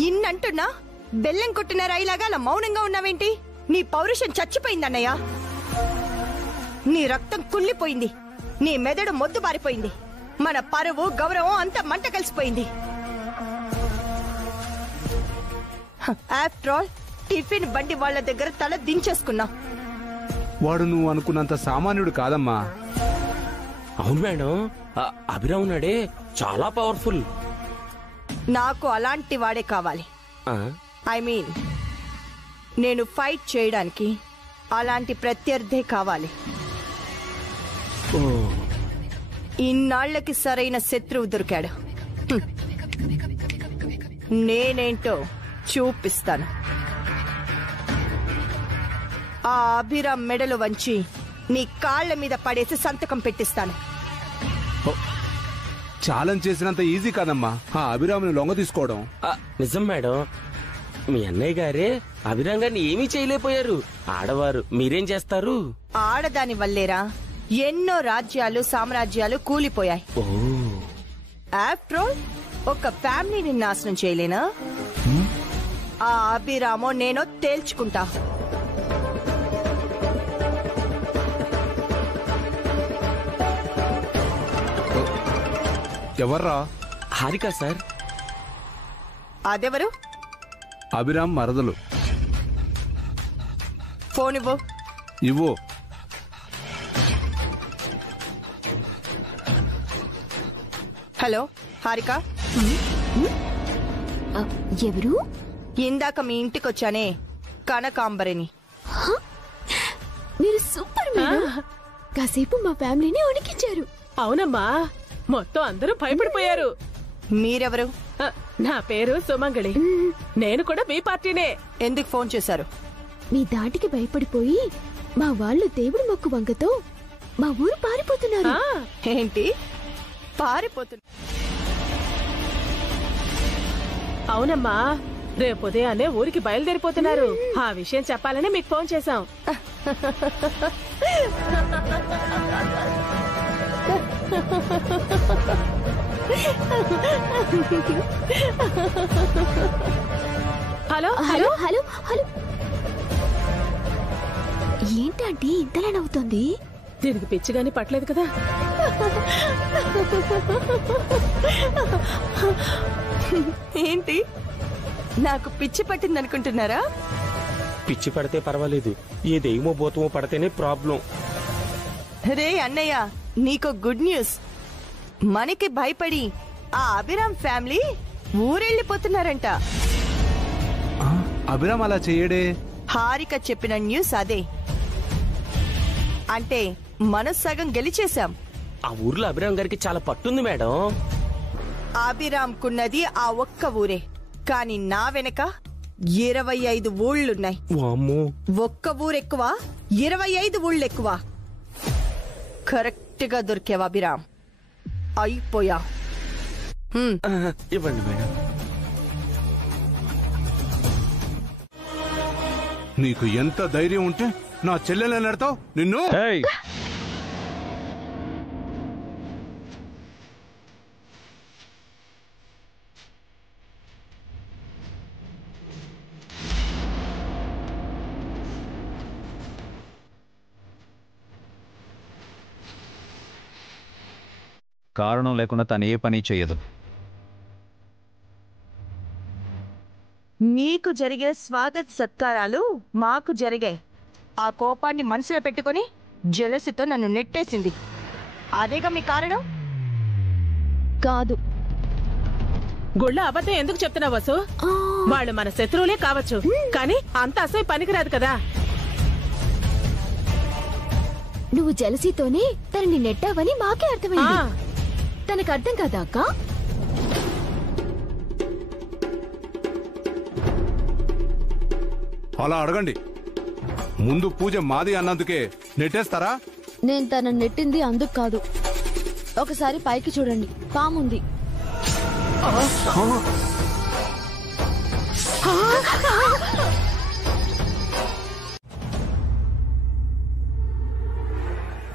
ఇన్నంటున్నా బెల్లం కొట్టిన రైలాగా అలా మౌనంగా ఉన్నావేంటి? నీ పౌరుషం చచ్చిపోయిందన్నయ్య. నీ రక్తం కుళ్ళిపోయింది, నీ మెదడు మొద్దు బారిపోయింది, మన పరువు గౌరవం అంతా మంట కలిసిపోయింది. ఆఫ్టర్ ఆల్ టిఫిన్ బండి వాళ్ళ దగ్గర తల దించేసుకున్నా. వాడు నువ్వు అనుకున్నంత సామాన్యుడు కాదమ్మా. అవును మేడం, అభిరామ్ నాడే చాలా పవర్ఫుల్. నాకు అలాంటి వాడే కావాలి. ఐ మీన్, నేను ఫైట్ చేయడానికి అలాంటి ప్రత్యర్థే కావాలి. ఇన్నాళ్లకి సరైన శత్రువు దొరికాడు. నేనేంటో చూపిస్తాను. ఆ అభిరామ్ మెడలు వంచి నీ కాళ్ల మీద పడేసి సంతకం పెట్టిస్తాను. ఛాలెంజ్ చేసినంత ఈజీ కాదమ్మా ఆ అభిరామ్ని లొంగ తీసుకోవడం. నిజం మేడం, మీ అన్నయ్య గారే అభిరామ్ గారిని ఏమీ చేయలేకపోయారు. ఆడవారు మీరేం చేస్తారు? ఆడదాని వల్లేరా ఎన్నో రాజ్యాలు సామ్రాజ్యాలు కూలిపోయాయి. ఆఫ్టర్ ఆల్ ఒక ఫ్యామిలీని నాశనం చేయలేనా? ఆ అభిరామో నేనో తేల్చుకుంటా. ఎవర్రా? హారిక సార్. అదెవరు? అభిరామ్ మరదలు. ఫోన్ ఇవ్వు. ఇవ్వు. హలో హారిక. ఎవరు? ఇందాక మీ ఇంటికొచ్చానే, కనకాంబరిని. మీరు సూపర్ మేడం. కాసేపు మా ఫ్యామిలీని వణికించారు. అవునమ్మా, మొత్తం అందరూ భయపడిపోయారు. మీరెవరు? నా పేరు సుమంగళి. నేను కూడా మీ పార్టీనే. ఎందుకు ఫోన్ చేశారు? మీ దాటికి భయపడిపోయి మా వాళ్ళు దేవుడి మొక్కు వంగతో మా ఊరు పారిపోతున్నారు. ఏంటి పారిపోతున్నా? అవునమ్మా, రేపు ఉదయాన్నే ఊరికి బయలుదేరిపోతున్నారు. ఆ విషయం చెప్పాలని మీకు ఫోన్ చేశాం. Hello hello hello hello. ఏంటంటే ఇంతలా నవ్వుతోంది? దీనికి పిచ్చిగాని పట్టలేదు కదా? ఏంటి నాకు పిచ్చి పట్టిందనుకుంటున్నారా? పిచ్చి పడితే పర్వాలేదు, ఏ దెయ్యమో భూతమో పడితేనే ప్రాబ్లం. రే అన్నయ్య, నీకు గుడ్ న్యూస్. మనకి భయపడి ఆ అభిరామ్ ఫ్యామిలీ ఊరెళ్ళిపోతున్నారంట. అభిరామ్ అలా చెయ్యడే. హారిక చెప్పిన న్యూస్ అదే. అంటే మనం సగం గెలిచేశాం. ఆ ఊర్లో అభిరామ్ గారికి చాలా పట్టుంది మేడం. అభిరామ్కున్నది ఆ ఒక్క ఊరే, కాని నా వెనక 25 ఊళ్ళున్నాయి. ఒక్క ఊరెక్కువ, 25 ఊళ్ళెక్కువ. కరెక్ట్ గా దొరికావు అభిరామ్, అయిపోయా. ఇవ్వండి మేడం. నీకు ఎంత ధైర్యం ఉంటే నా చెల్లెలని అడతావు? నిన్ను కారణం లేకుండా తను ఏ పని చేయదు. నీకు జరిగే స్వాగత సత్కారాలు మాకు జరిగాయి. ఆ కోపాన్ని మనసులో పెట్టుకొని జలసితో నన్ను నెట్టేసింది. అదేగా మీ కారణం? కాదు. గుళ్ళ అబద్ధం ఎందుకు చెప్తున్నావు వసు? వాళ్ళు మన శత్రువులే కావచ్చు, కానీ అంత అసహ్య పనికిరాదు కదా. నువ్వు జలసీతోనే తనని నెట్టావని మాకే అర్థమైంది. తనకు అర్థం కదా అక్క? అలా అడగండి. ముందు పూజ మాది అన్నందుకే నెట్టేస్తారా? నేను తనని నెట్టింది అందుకు కాదు. ఒకసారి పైకి చూడండి, పాముంది.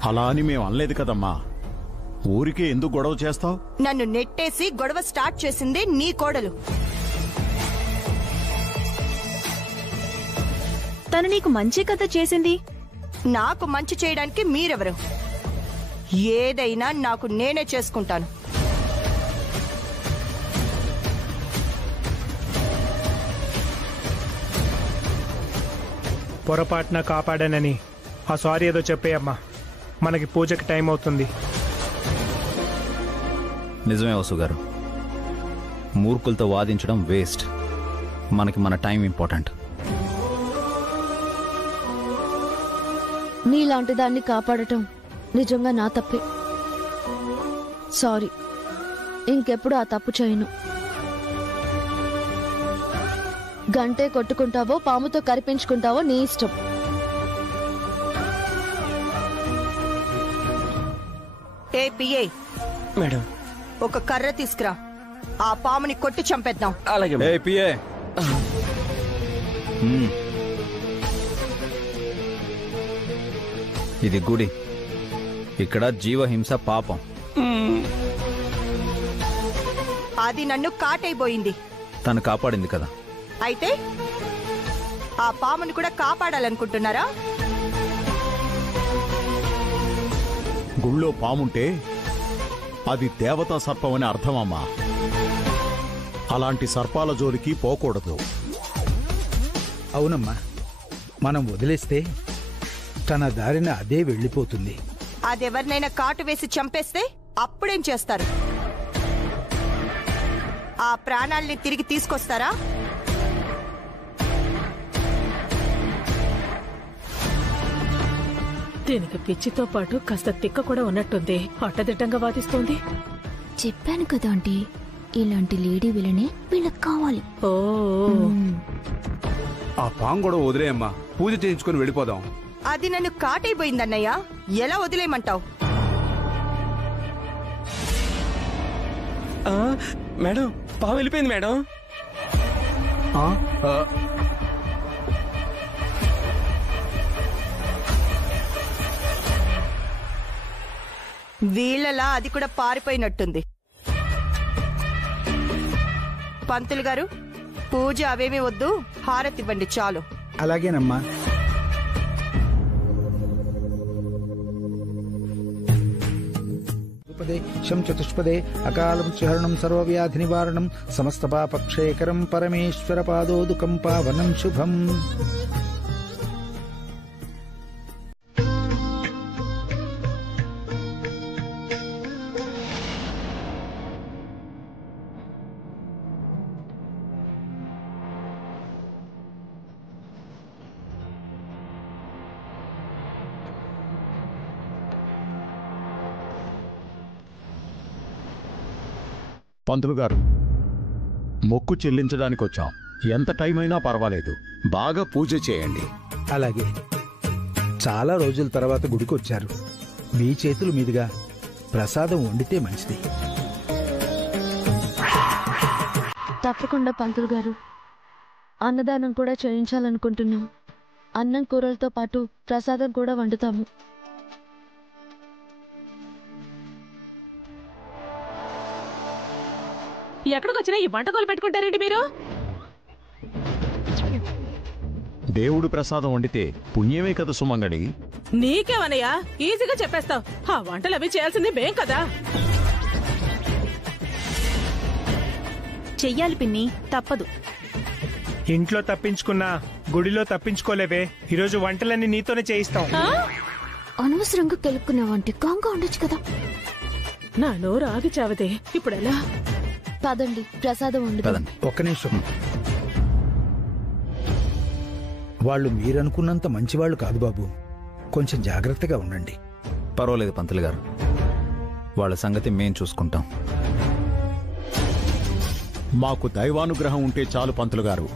అలా అని మేము అనలేదు కదమ్మా. ఊరికే ఎందుకు గొడవ చేస్తావు? నన్ను నెట్టేసి గొడవ స్టార్ట్ చేసింది నీ కోడలు. తను నీకు మంచి కథ చేసింది. నాకు మంచి చేయడానికి మీరెవరు? ఏదైనా నాకు నేనే చేసుకుంటాను. పొరపాటున కాపాడానని ఆ సారీ ఏదో చెప్పేయమ్మా. మనకి పూజకి టైం అవుతుంది. నిజమే వసు గారు, మూర్ఖులతో వాదించడం వేస్ట్. మనకి మన టైం ఇంపార్టెంట్. నీలాంటి దాన్ని కాపాడటం నిజంగా నా తప్పే. సారీ, ఇంకెప్పుడు ఆ తప్పు చేయను. గంటే కొట్టుకుంటావో పాముతో కరిపించుకుంటావో నీ ఇష్టం. ఏ పిఏ మేడం, ఒక కర్ర తీసుకురా, ఆ పాముని కొట్టి చంపేద్దాం. అలాగే. ఇది గుడి, ఇక్కడ జీవహింస పాపం. అది నన్ను కాటైపోయింది. తను కాపాడింది కదా. అయితే ఆ పాముని కూడా కాపాడాలనుకుంటున్నారా? గుళ్ళో పాముంటే అది దేవతా సర్పం అని అర్థమమ్మా. అలాంటి సర్పాల జోలికి పోకూడదు. అవునమ్మా, మనం వదిలేస్తే తన దారిన అదే వెళ్ళిపోతుంది. అదెవరినైనా కాటు వేసి చంపేస్తే అప్పుడేం చేస్తారు? ఆ ప్రాణాల్ని తిరిగి తీసుకొస్తారా? దీనికి పిచ్చితో పాటు కాస్త తిక్క కూడా ఉన్నట్టుంది. అట్టదిట్టంగా వాదిస్తోంది. చెప్పాను కదా ఆంటీ, ఇలాంటి లేడీ విలనే వీళ్ళకి కావాలి. ఓ ఆ పాము కూడా వదిలేయమ్మా, పూజ చేయించుకొని వెళ్ళిపోదాం. అది నన్ను కాటైపోయిందన్నయ్య, ఎలా వదిలేయమంటావు? మేడం, పాము వెళ్ళిపోయింది మేడం. వీళ్ళలా అది కూడా పారిపోయినట్టుంది. పంతులు గారు, పూజ అవేమీ వద్దు, హారతివ్వండి చాలు. అలాగేనమ్మా. శం చతుష్పదే అకాలం చహరణం సర్వవ్యాధి నివారణం సమస్త పాపక్షేకరం పరమేశ్వర పాదోదుకం పావనం శుభం. పంతులు గారు, మొక్కు చెల్లించడానికి వచ్చాం. ఎంత టైం అయినా పర్వాలేదు, బాగా పూజ చేయండి. అలాగే. చాలా రోజుల తర్వాత గుడికి వచ్చారు. మీ చేతుల మీదుగా ప్రసాదం వండితే మంచిది. తప్పకుండా పంతులు గారు. అన్నదానం కూడా చేయించాలనుకుంటున్నాం. అన్నం కూరలతో పాటు ప్రసాదం కూడా వండుతాము. ఎక్కడికి వచ్చినా ఈ వంటకాలు పెట్టుకుంటారేంటి మీరు? దేవుడు ప్రసాదం వండితే పుణ్యమే కదా సుమంగడి. నీకేమనయ్యా ఈజీగా చెప్పేస్తావు. ఆ వంటలు అవి చేయాల్సింది మేం కదా. చెయ్యాలి పిన్ని, తప్పదు. ఇంట్లో తప్పించుకున్నా గుడిలో తప్పించుకోలేవే. ఈరోజు వంటలన్నీ నీతోనే చేయిస్తాం. అనవసరంగా కెలుక్కున్నావంటే కాంగా ఉండొచ్చు కదా. నా నోరు ఆగి చావదే. ఇప్పుడెలా? పదండి, ప్రసాదం వండుతాం. ఒక్క నిమిషం. వాళ్ళు మీరనుకున్నంత మంచివాళ్ళు కాదు బాబు. కొంచెం జాగ్రత్తగా ఉండండి. పర్వాలేదు పంతులు గారు, వాళ్ళ సంగతి మేం చూసుకుంటాం. మాకు దైవానుగ్రహం ఉంటే చాలు పంతులు గారు,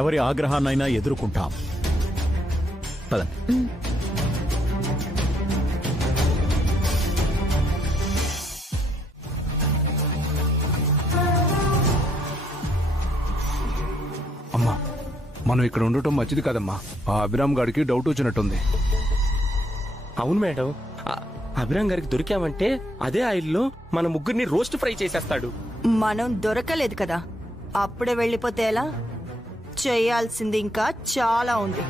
ఎవరి ఆగ్రహాన్నైనా ఎదుర్కొంటాం. పదండి. అమ్మా, మనం ఇక్కడ ఉండటం మంచిది కదమ్మా. ఆ అభిరామ్ గారికి డౌట్ వచ్చినట్టుంది. అవును మేడం, అభిరామ్ గారికి దొరికామంటే అదే ఆయిల్లో మన ముగ్గురిని రోస్ట్ ఫ్రై చేసేస్తాడు. మనం దొరకలేదు కదా, అప్పుడే వెళ్ళిపోతే ఎలా? చేయాల్సింది ఇంకా చాలా ఉంది.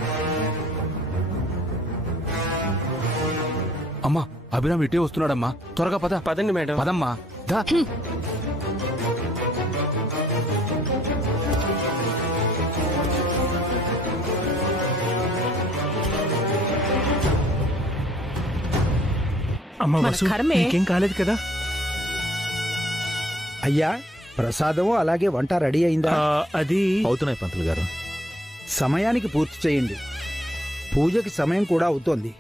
అమ్మా, అభిరామ్ ఇటే వస్తున్నాడమ్మా. త్వరగా పద. పదండి మేడం. పదమ్మా, దా. అమ్మ వసు, నీకేం కాలేదు కదా? అయ్యా, ప్రసాదం అలాగే వంట రెడీ అయిందా? అది అవుతున్నాయి పంతులు గారు. సమయానికి పూర్తి చేయండి. పూజకి సమయం కూడా అవుతోంది.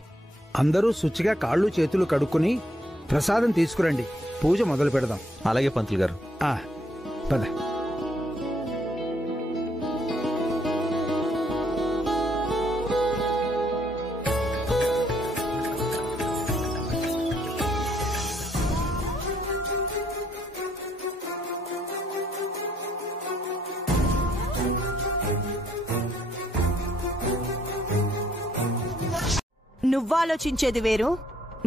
అందరూ శుచిగా కాళ్ళు చేతులు కడుక్కుని ప్రసాదం తీసుకురండి. పూజ మొదలు పెడదాం. అలాగే పంతులు గారు. పద. నువ్వాలోచించేది వేరు,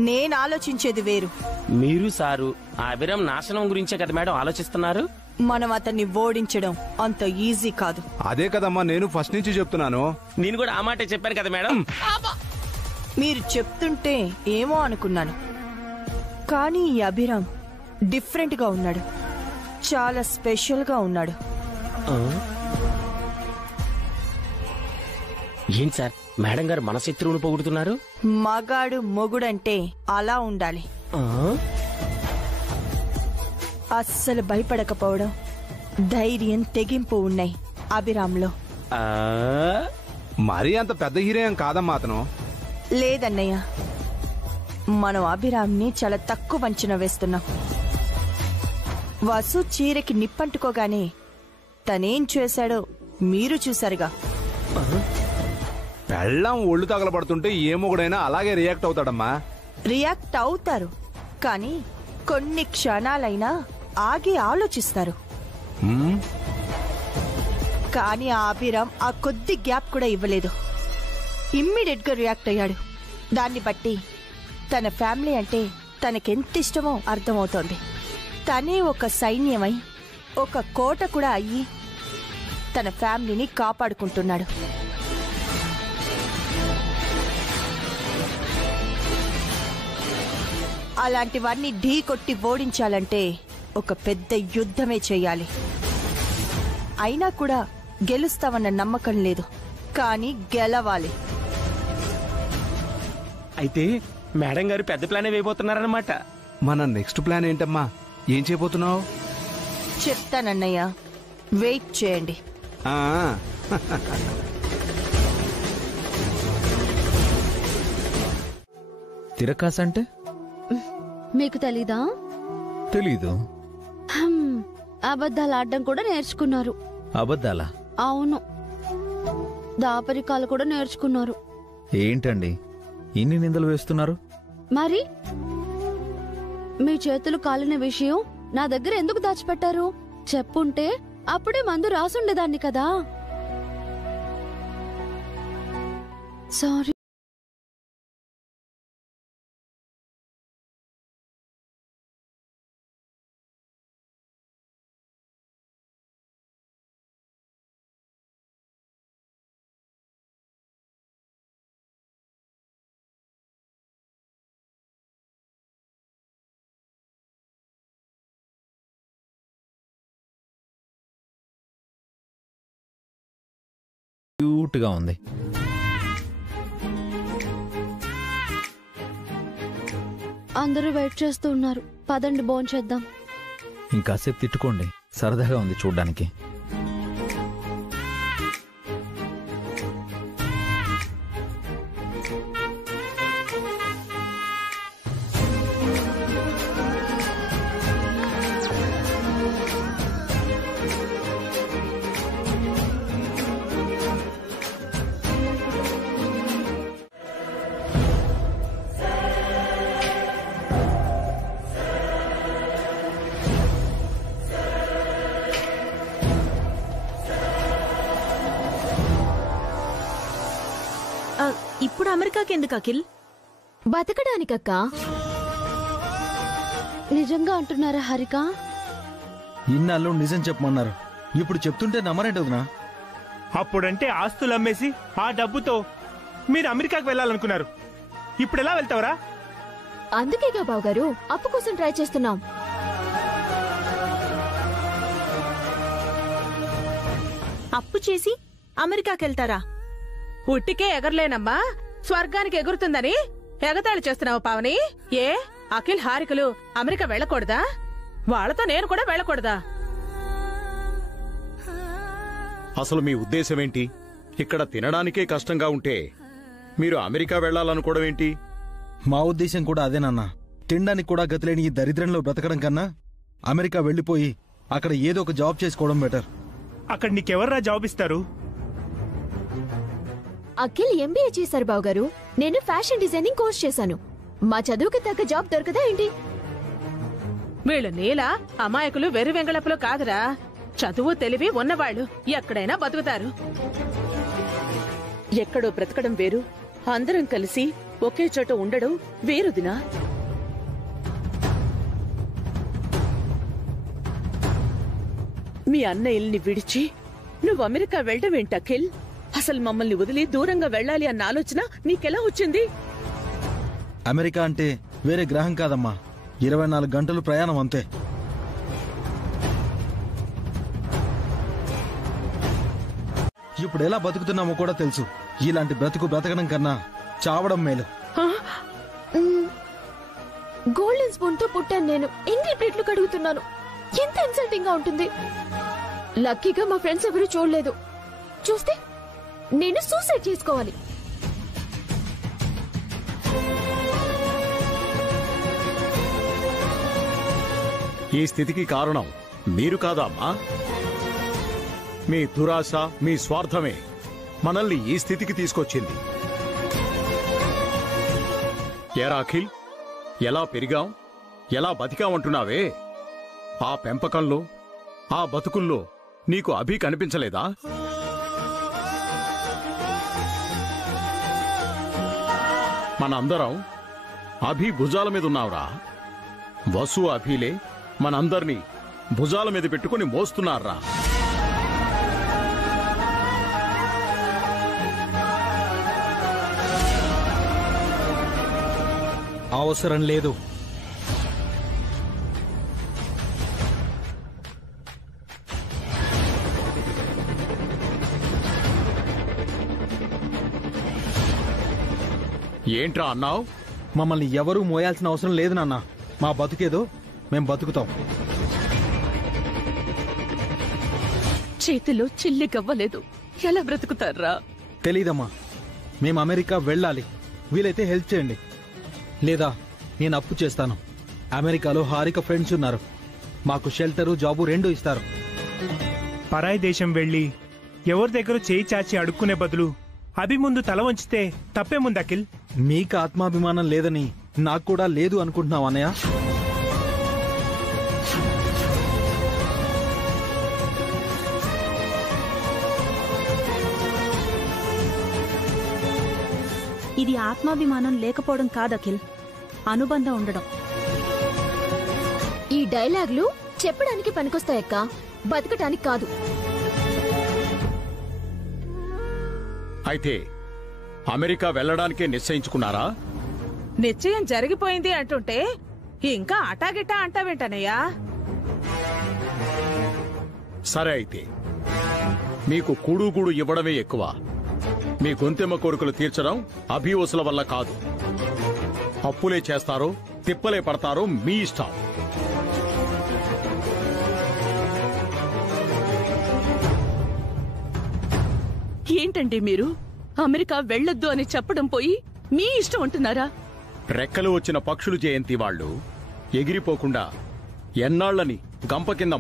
నేను ఆలోచించేది వేరు. మీరు సారు ఆ అభిరామ్ నాశనం గురించే కదా మేడం ఆలోచిస్తున్నారు. మనం అతన్ని ఓడించడం అంత ఈజీ కాదు. అదే కదమ్మా నేను ఫస్ట్ నుంచి చెప్తున్నాను. నేను కూడా ఆ మాటే చెప్పాను కదా మేడం. మీరు చెప్తుంటే ఏమో అనుకున్నాను, కానీ ఈ అభిరామ్ డిఫరెంట్ గా ఉన్నాడు. చాలా స్పెషల్ గా ఉన్నాడు. ఏంటి సార్ మేడం గారు మన శత్రువును పొగుడుతున్నారు? మగాడు మొగుడంటే అలా ఉండాలి. అస్సలు భయపడకపోవడం, ధైర్యం, తెగింపు ఉన్నాయి అభిరామ్లో. మరీ అంత పెద్ద హీరోయం కాదమ్మా అతను. లేదన్నయ్య, మనం అభిరామ్ని చాలా తక్కువ అంచనా వేస్తున్నాం. వసు చీరకి నిప్పంటుకోగానే తనేం చేశాడో మీరు చూశారుగా. పెళ్ళాం ఒళ్ళు తగలబడుతుంటే ఏ మొగుడైనా అలాగే రియాక్ట్ అవుతాడమ్మా. రియాక్ట్ అవుతారు, కానీ కొన్ని క్షణాలైనా ఆగి ఆలోచిస్తారు. కానీ ఆ అభిరామ్ ఆ కొద్ది గ్యాప్ కూడా ఇవ్వలేదు. ఇమ్మీడియట్ గా రియాక్ట్ అయ్యాడు. దాన్ని బట్టి తన ఫ్యామిలీ అంటే తనకెంత ఇష్టమో అర్థమవుతోంది. తనే ఒక సైన్యమై ఒక కోట కూడా అయ్యి తన ఫ్యామిలీని కాపాడుకుంటున్నాడు. అలాంటివన్నీ ఢీ కొట్టి ఓడించాలంటే ఒక పెద్ద యుద్ధమే చేయాలి. అయినా కూడా గెలుస్తామన్న నమ్మకం లేదు, కానీ గెలవాలి. అయితే మేడం గారు పెద్ద ప్లానే వేయబోతున్నారన్నమాట. మన నెక్స్ట్ ప్లాన్ ఏంటమ్మా? ఏం చేయబోతున్నావు? చెప్తానన్నయ్య, వెయిట్ చేయండి. తిరకాసంటే మీకు తెలీదా? తెలీదు. అబద్ధాలు ఆడడం కూడా నేర్చుకున్నారు. అబద్ధాలా? అవును, దాపరికాలు కూడా నేర్చుకున్నారు. ఏంటండి ఇన్ని నిందలు వేస్తున్నారు? మరి మీ చేతులు కాలిన విషయం నా దగ్గర ఎందుకు దాచిపెట్టారు? చెప్పుంటే అప్పుడే మందు రాసుండేదాన్ని కదా. సారీ. క్యూట్గా ఉంది. అందరూ వెయిట్ చేస్తూ ఉన్నారు. పదండి భోంచేద్దాం. ఇంకాసేపు తిట్టుకోండి, సరదాగా ఉంది చూడ్డానికి. ఇప్పుడు అమెరికాకి ఎందుకు అఖిల్? బతకడానికక్క. నిజంగా అంటున్నారా హారిక? ఇన్నాళ్ళు నిజం చెప్పమన్నారు, ఇప్పుడు చెప్తుంటే నమ్మరేంటి వదినా? అప్పుడంటే ఆస్తులు అమ్మేసి ఆ డబ్బుతో మీరు అమెరికాకి వెళ్ళాలనుకున్నారు. ఇప్పుడు ఎలా వెళ్తావరా? అందుకేగా బావగారు అప్పు కోసం ట్రై చేస్తున్నాం. అప్పు చేసి అమెరికాకి వెళ్తారా? ఉట్టికే ఎగరలేనమ్మా, స్వర్గానికి ఎగురుతుందని ఎగతాళి చేస్తున్నావు పావని. ఏ అఖిల్ హారికలు అమెరికా వెళ్ళకూడదా? వాళ్ళతో నేను కూడా వెళ్ళకూడదా? అసలు మీ ఉద్దేశం ఏంటి? ఇక్కడ తినడానికే కష్టంగా ఉంటే మీరు అమెరికా వెళ్లాలనుకోవడం ఏంటి? మా ఉద్దేశం కూడా అదేనన్నా. తినడానికి కూడా గతిలేని ఈ దరిద్రంలో బ్రతకడం కన్నా అమెరికా వెళ్లిపోయి అక్కడ ఏదో ఒక జాబ్ చేసుకోవడం బెటర్. అక్కడ నీకెవర్రా జాబ్ ఇస్తారు? అఖిల్ ఎంబీఏ చేశారు బావగారు, నేను ఫ్యాషన్ డిజైనింగ్ కోర్స్ చేశాను. మా చదువుకి తగ్గ జాబ్ దొరకదా ఏంటి? వీళ్ళు నీల అమాయకులు వెర్రి వెంగళపులు కాదురా. చదువు తెలివి ఉన్నవాళ్లు ఎక్కడైనా బతుకుతారు. ఎక్కడో బ్రతకడం వేరు, అందరం కలిసి ఒకే చోట ఉండడం వేరుదినా. మీ అన్నయ్యల్ని విడిచి నువ్వు అమెరికా వెళ్ళడం ఏంటి అఖిల్? అసలు మమ్మల్ని వదిలి దూరంగా వెళ్ళాలి అన్న ఆలోచన నీకెలా వచ్చింది? అమెరికా అంటే వేరే గ్రహం కాదమ్మా, 24 గంటలు ప్రయాణం అంతే. ఇప్పుడు ఎలా బతుకుతున్నామో కూడా తెలుసు. ఇలాంటి బ్రతకడం కన్నా చావడం మేలు. గోల్డెన్ స్పూన్ తో పుట్టాను నేను, ఎంగిల్ ప్లేట్లు కడుగుతున్నాను. ఎంత ఇన్సల్టింగ్ గా ఉంటుంది. లక్కీగా మా ఫ్రెండ్స్ ఎవరు చూడలేదు. చూస్తే నేను సూసైడ్ చేసుకోవాలి. ఈ స్థితికి కారణం మీరు కాదమ్మా. మీ దురాశ, మీ స్వార్థమే మనల్ని ఈ స్థితికి తీసుకొచ్చింది. ఏరా అఖిల్, ఎలా పెరిగాం, ఎలా బతికామంటున్నావే? ఆ పెంపకంలో, ఆ బతుకుల్లో నీకు అభి కనిపించలేదా? మనందరం అభి భుజాల మీద ఉన్నావురా. వసు అభిలే మనందర్నీ భుజాల మీద పెట్టుకుని మోస్తున్నారా. అవసరం లేదు. ఏంట్రా అన్నావు? మమ్మల్ని ఎవరూ మోయాల్సిన అవసరం లేదు నాన్న. మా బతుకేదో మేం బతుకుతాం. చేతిలో చిల్లి గవ్వలేదు, ఎలా బ్రతుకుతారా? తెలీదమ్మా. మేము అమెరికా వెళ్ళాలి. వీలైతే హెల్ప్ చేయండి, లేదా నేను అప్పు చేస్తాను. అమెరికాలో హారిక ఫ్రెండ్స్ ఉన్నారు, మాకు షెల్టరు జాబు రెండూ ఇస్తారు. పరాయి దేశం వెళ్ళి ఎవరి దగ్గర చేయి చాచి అడుక్కునే బదులు అభి ముందు తల వంచితే తప్పేముంది అఖిల్? మీకు ఆత్మాభిమానం లేదని నాకు కూడా లేదు అనుకుంటున్నావు అన్నయ్య? ఇది ఆత్మాభిమానం లేకపోవడం కాదు అఖిల్, అనుబంధం ఉండడం. ఈ డైలాగులు చెప్పడానికి పనికొస్తాయక్క, బతకటానికి కాదు. అయితే అమెరికా వెళ్ళడానికే నిశ్చయించుకున్నారా? నిశ్చయం జరిగిపోయింది అంటుంటే ఇంకా అటాగిట్టా అంటావేంటనయ్యా? సరే అయితే మీకు కూడుగూడు ఇవ్వడమే ఎక్కువ. మీ గొంతెమ్మ కోరికలు తీర్చడం అభివసుల వల్ల కాదు. అప్పులే చేస్తారో తిప్పలే పడతారో మీ ఇష్టం. ఏంటండి మీరు అమెరికా వెళ్ళొద్దు అని చెప్పడం పోయి మీ ఇష్టం అంటున్నారా? రెక్కలు వచ్చిన పక్షులు జయంతి వాళ్ళు ఎగిరిపోకుండా ఎన్నాళ్లని గంప కింద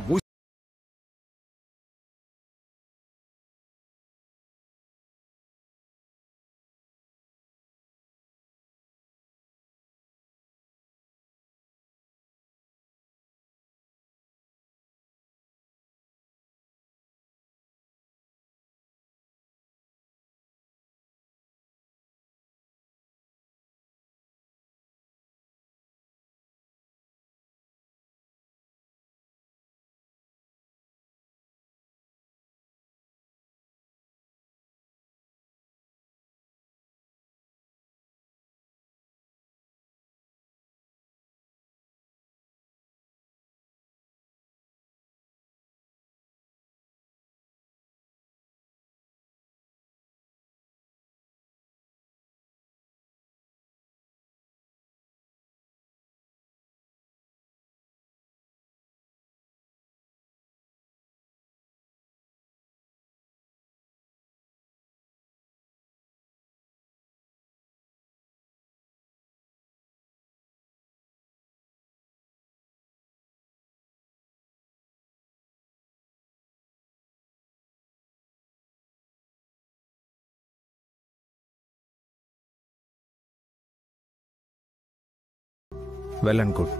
వెల్ అండ్ గుడ్,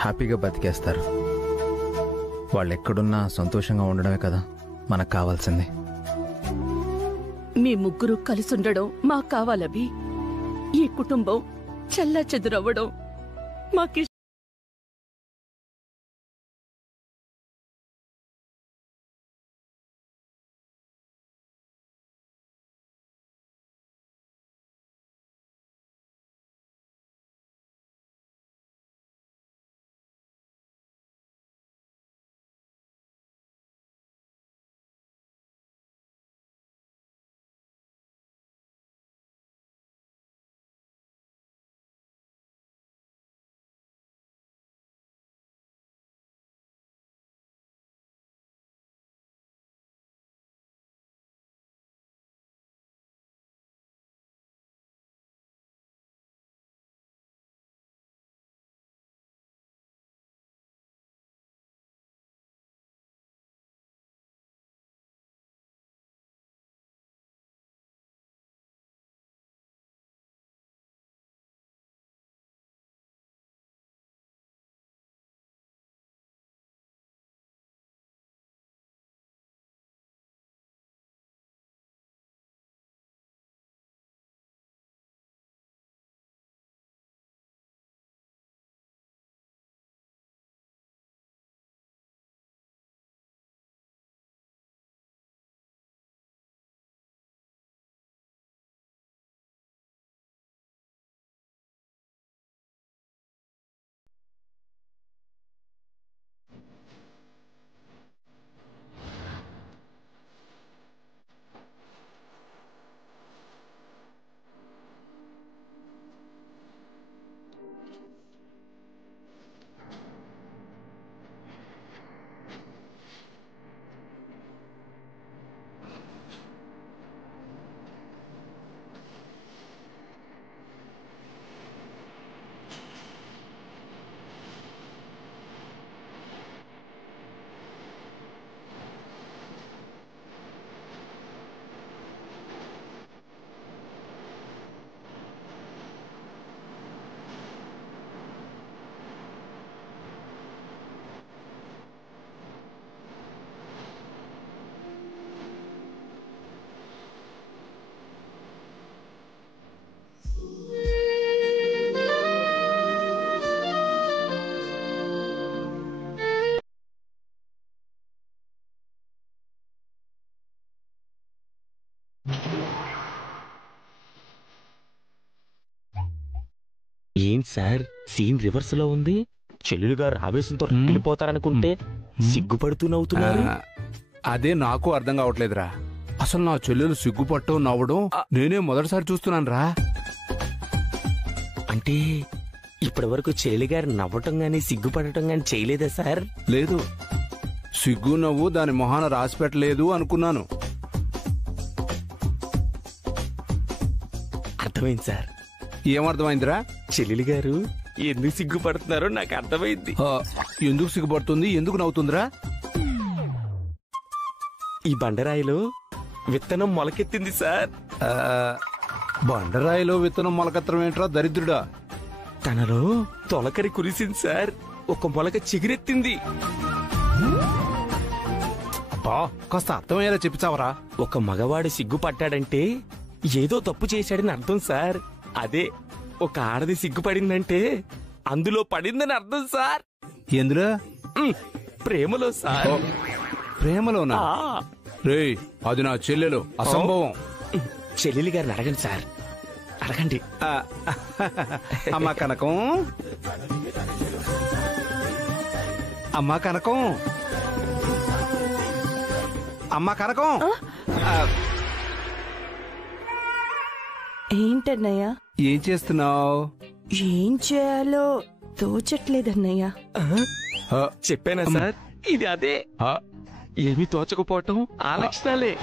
హ్యాపీగా బతికేస్తారు. వాళ్ళు ఎక్కడున్నా సంతోషంగా ఉండడమే కదా మనకు కావాల్సింది. మీ ముగ్గురు కలిసుండడం మాకు కావాలభి. ఈ కుటుంబం చెల్లాచెదురవ్వడం మాకి ఏంటి సార్ సీన్ రివర్స్ లో ఉంది? చెల్లెలు గారు ఆవేశంతో వెళ్ళిపోతారనుకుంటే సిగ్గుపడుతూ నవ్వుతున్నారు. అదే నాకు అర్థం కావట్లేదురా. అసలు నా చెల్లెలు సిగ్గుపట్టో నవ్వడం నేనే మొదటిసారి చూస్తున్నాను రా. అంటే ఇప్పటి వరకు చెల్లెలి గారు నవ్వటం గాని సిగ్గుపడటం గాని చేయలేదా సార్? లేదు, సిగ్గు నవ్వు దాని మొహాన రాసి పెట్టలేదు అనుకున్నాను. అర్థమైంది సార్. ఏమర్థమైందిరా? చెల్లెలి గారు ఎందుకు సిగ్గుపడుతున్నారో నాకు అర్థమైంది. ఎందుకు సిగ్గుపడుతుంది, ఎందుకు నవ్వుతుందిరా? ఈ బండరాయిలో విత్తనం మొలకెత్తింది సార్. బండరాయిలో విత్తనం మొలకెత్తడం ఏంట్రా దరిద్రుడా? తనలో తొలకరి కురిసింది సార్. ఒక మొలక చిగురెత్తింది. అబ్బా, కాస్త అర్థమయ్యేలా చెప్పిచావరా. ఒక మగవాడు సిగ్గుపడ్డాడంటే ఏదో తప్పు చేశాడని అర్థం సార్. అదే ఒక ఆడది సిగ్గుపడిందంటే అందులో పడిందని అర్థం సార్. ఎందులో? ప్రేమలో సార్. ప్రేమలోనా? రేయ్, అది నా చెల్లెలు, అసంభవం. చెల్లెలి గారిని అడగండి సార్, అడగండి. అమ్మా కనకం, అమ్మా కనకం, అమ్మా కనకం. ఏంటన్నయ్యా? ఏం చేస్తున్నావు? ఏం చేయాలో తోచట్లేదన్నయ్యా. చెప్పానా సార్, ఇది అదే. ఏమీ తోచకపోవటం ఆ లక్షణాలే.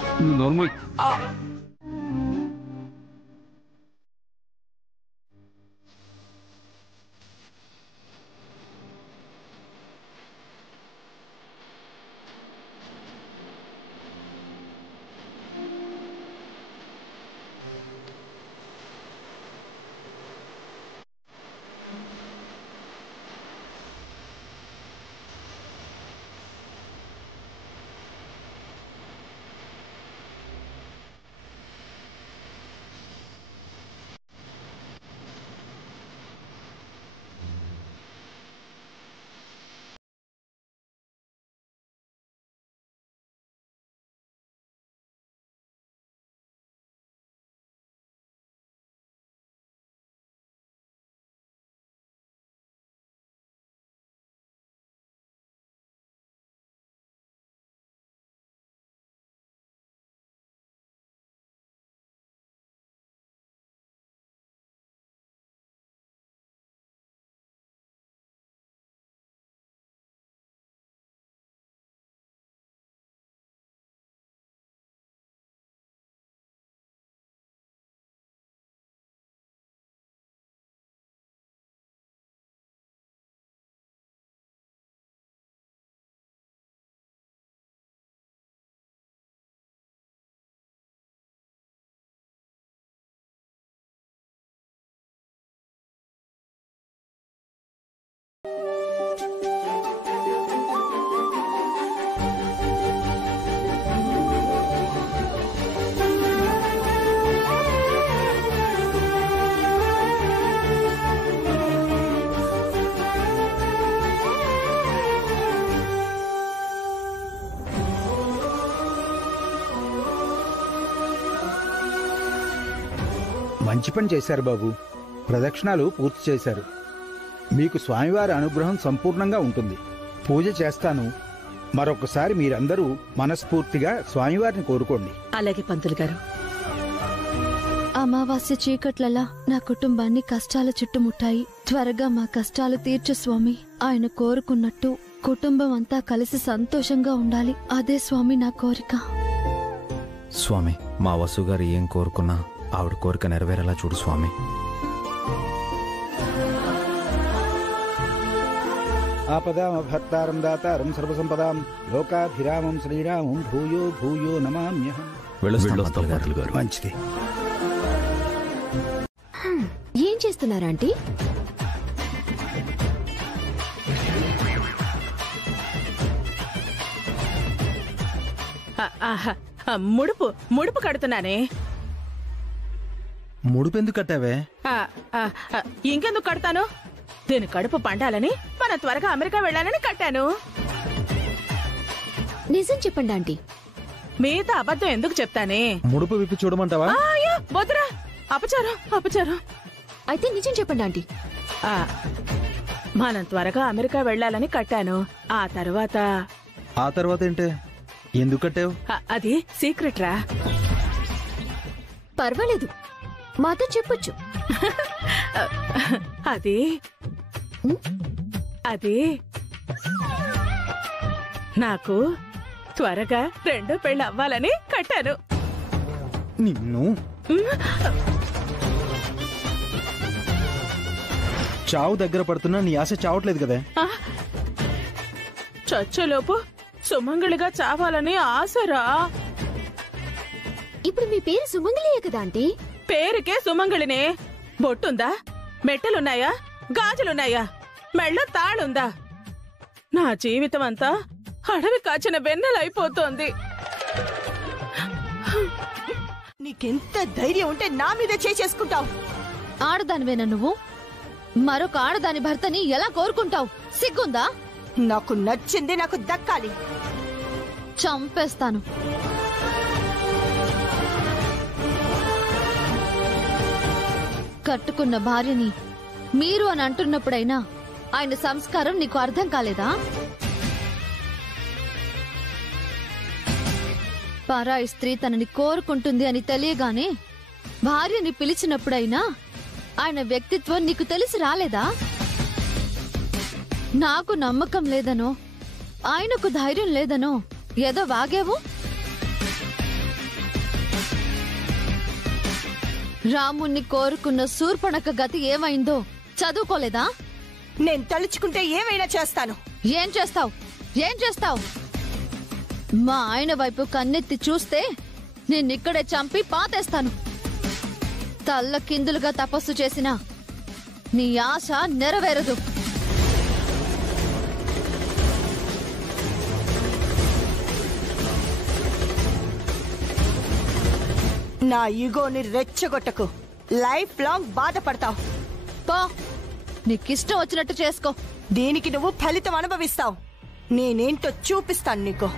మంచి పని చేశారు బాబు. ప్రదక్షిణాలు పూర్తి చేశారు. మీకు స్వామివారి అనుగ్రహం సంపూర్ణంగా ఉంటుంది. పూజ చేస్తాను. మరొకసారి మీరందరూ మనస్ఫూర్తిగా స్వామివారిని కోరుకోండి. అలాగే పంతులు గారు. అమావాస్య చీకట్లలా నా కుటుంబాన్ని కష్టాలు చుట్టుముట్టాయి. త్వరగా మా కష్టాలు తీర్చు స్వామి. ఆయన కోరుకున్నట్టు కుటుంబం అంతా కలిసి సంతోషంగా ఉండాలి. అదే స్వామి నా కోరిక. స్వామి, మా వసు గారు ఏం కోరుకున్నా ఆవిడ కోరిక నెరవేరేలా చూడు స్వామి. ఆపదామభర్తారం దాతారం సర్వసంపదాం లోకాభిరామం శ్రీరామం భూయో భూయో నమామ్యహం. వెళ్ళొస్తాం పంతులు గారు. మంచిది. ఏం చేస్తున్నారా ఆంటీ? ముడుపు ముడుపు కడుతున్నానే. ముడుపెందుకు కట్టావే? ఇంకెందుకు కడతాను? దీని కడుపు పండాలని, మనం త్వరగా అమెరికా వెళ్ళాలని కట్టాను. నిజం చెప్పండి ఆంటీ. మిగతా అబద్ధం ఎందుకు చెప్తానే? ముడుపు విప్పి చూడమంటావా? వద్దురా, అపచారం అపచారం. అయితే నిజం చెప్పండి ఆంటీ. ఆ, మనం త్వరగా అమెరికా వెళ్ళాలని కట్టాను. ఆ తర్వాత ఆ తర్వాత ఏంటే? ఎందుకు కట్టావు? అది సీక్రెట్ రా. పర్వాలేదు, మాతో చెప్పొచ్చు. అది అది నాకు త్వరగా రెండో పెళ్లి అవ్వాలని కట్టాను. నిన్ను చావు దగ్గర పడుతున్నా నీ ఆశ చావట్లేదు కదా? చచ్చలోపు సుమంగళిగా చావాలని ఆశరా. ఇప్పుడు మీ పేరు సుమంగళియే కదా ఆంటీ? పేరుకే సుమంగళినే. బొట్టుందా? మెట్టలున్నాయా? గాజులున్నాయా? మెళ్ళ తాళుందా? నా జీవితం అంతా అడవి కాచిన వెన్నెలైపోతోంది. నీకెంత ధైర్యం ఉంటే నా మీద చేసుకుంటావు? ఆడదానివేనా నువ్వు? మరొక ఆడదాని భర్తని ఎలా కోరుకుంటావు? సిగ్గుందా? నాకు నచ్చింది నాకు దక్కాలి. చంపేస్తాను. కట్టుకున్న భార్యని మీరు అని అంటున్నప్పుడైనా ఆయన సంస్కారం నీకు అర్థం కాలేదా? పరాయి స్త్రీ తనని కోరుకుంటుంది అని తెలియగానే భార్యని పిలిచినప్పుడైనా ఆయన వ్యక్తిత్వం నీకు తెలిసి రాలేదా? నాకు నమ్మకం లేదనో ఆయనకు ధైర్యం లేదనో ఏదో వాగేవు. రాముణ్ణి కోరుకున్న శూర్పణఖ గతి ఏమైందో చదువుకోలేదా? నేను తలుచుకుంటే ఏమైనా చేస్తాను. ఏం చేస్తావు? ఏం చేస్తావు? మా ఆయన వైపు కన్నెత్తి చూస్తే నిన్నిక్కడే చంపి పాతేస్తాను. తల్ల కిందులుగా తపస్సు చేసినా నీ ఆశ నెరవేరదు. నా ఈగోని రెచ్చగొట్టకు. లైఫ్ లాంగ్ బాధపడతావు. పో, నీకిష్టం వచ్చినట్టు చేసుకో. దీనికి నువ్వు ఫలితం అనుభవిస్తావు. నేనేంటో చూపిస్తాను నీకు.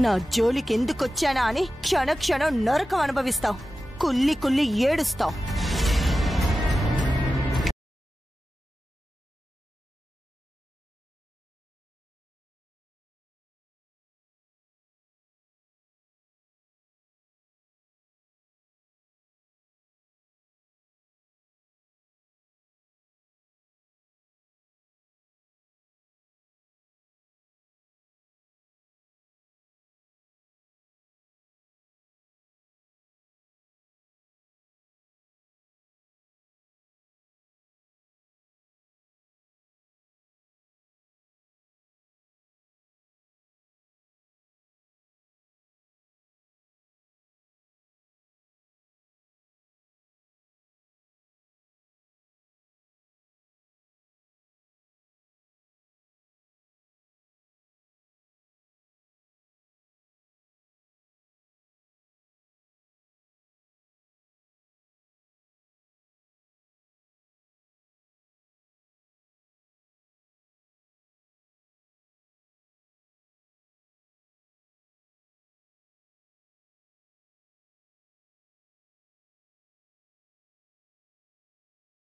నా జోలికి ఎందుకొచ్చానా అని క్షణ క్షణం నరకం అనుభవిస్తావు. కుల్లి కుల్లి ఏడుస్తావు.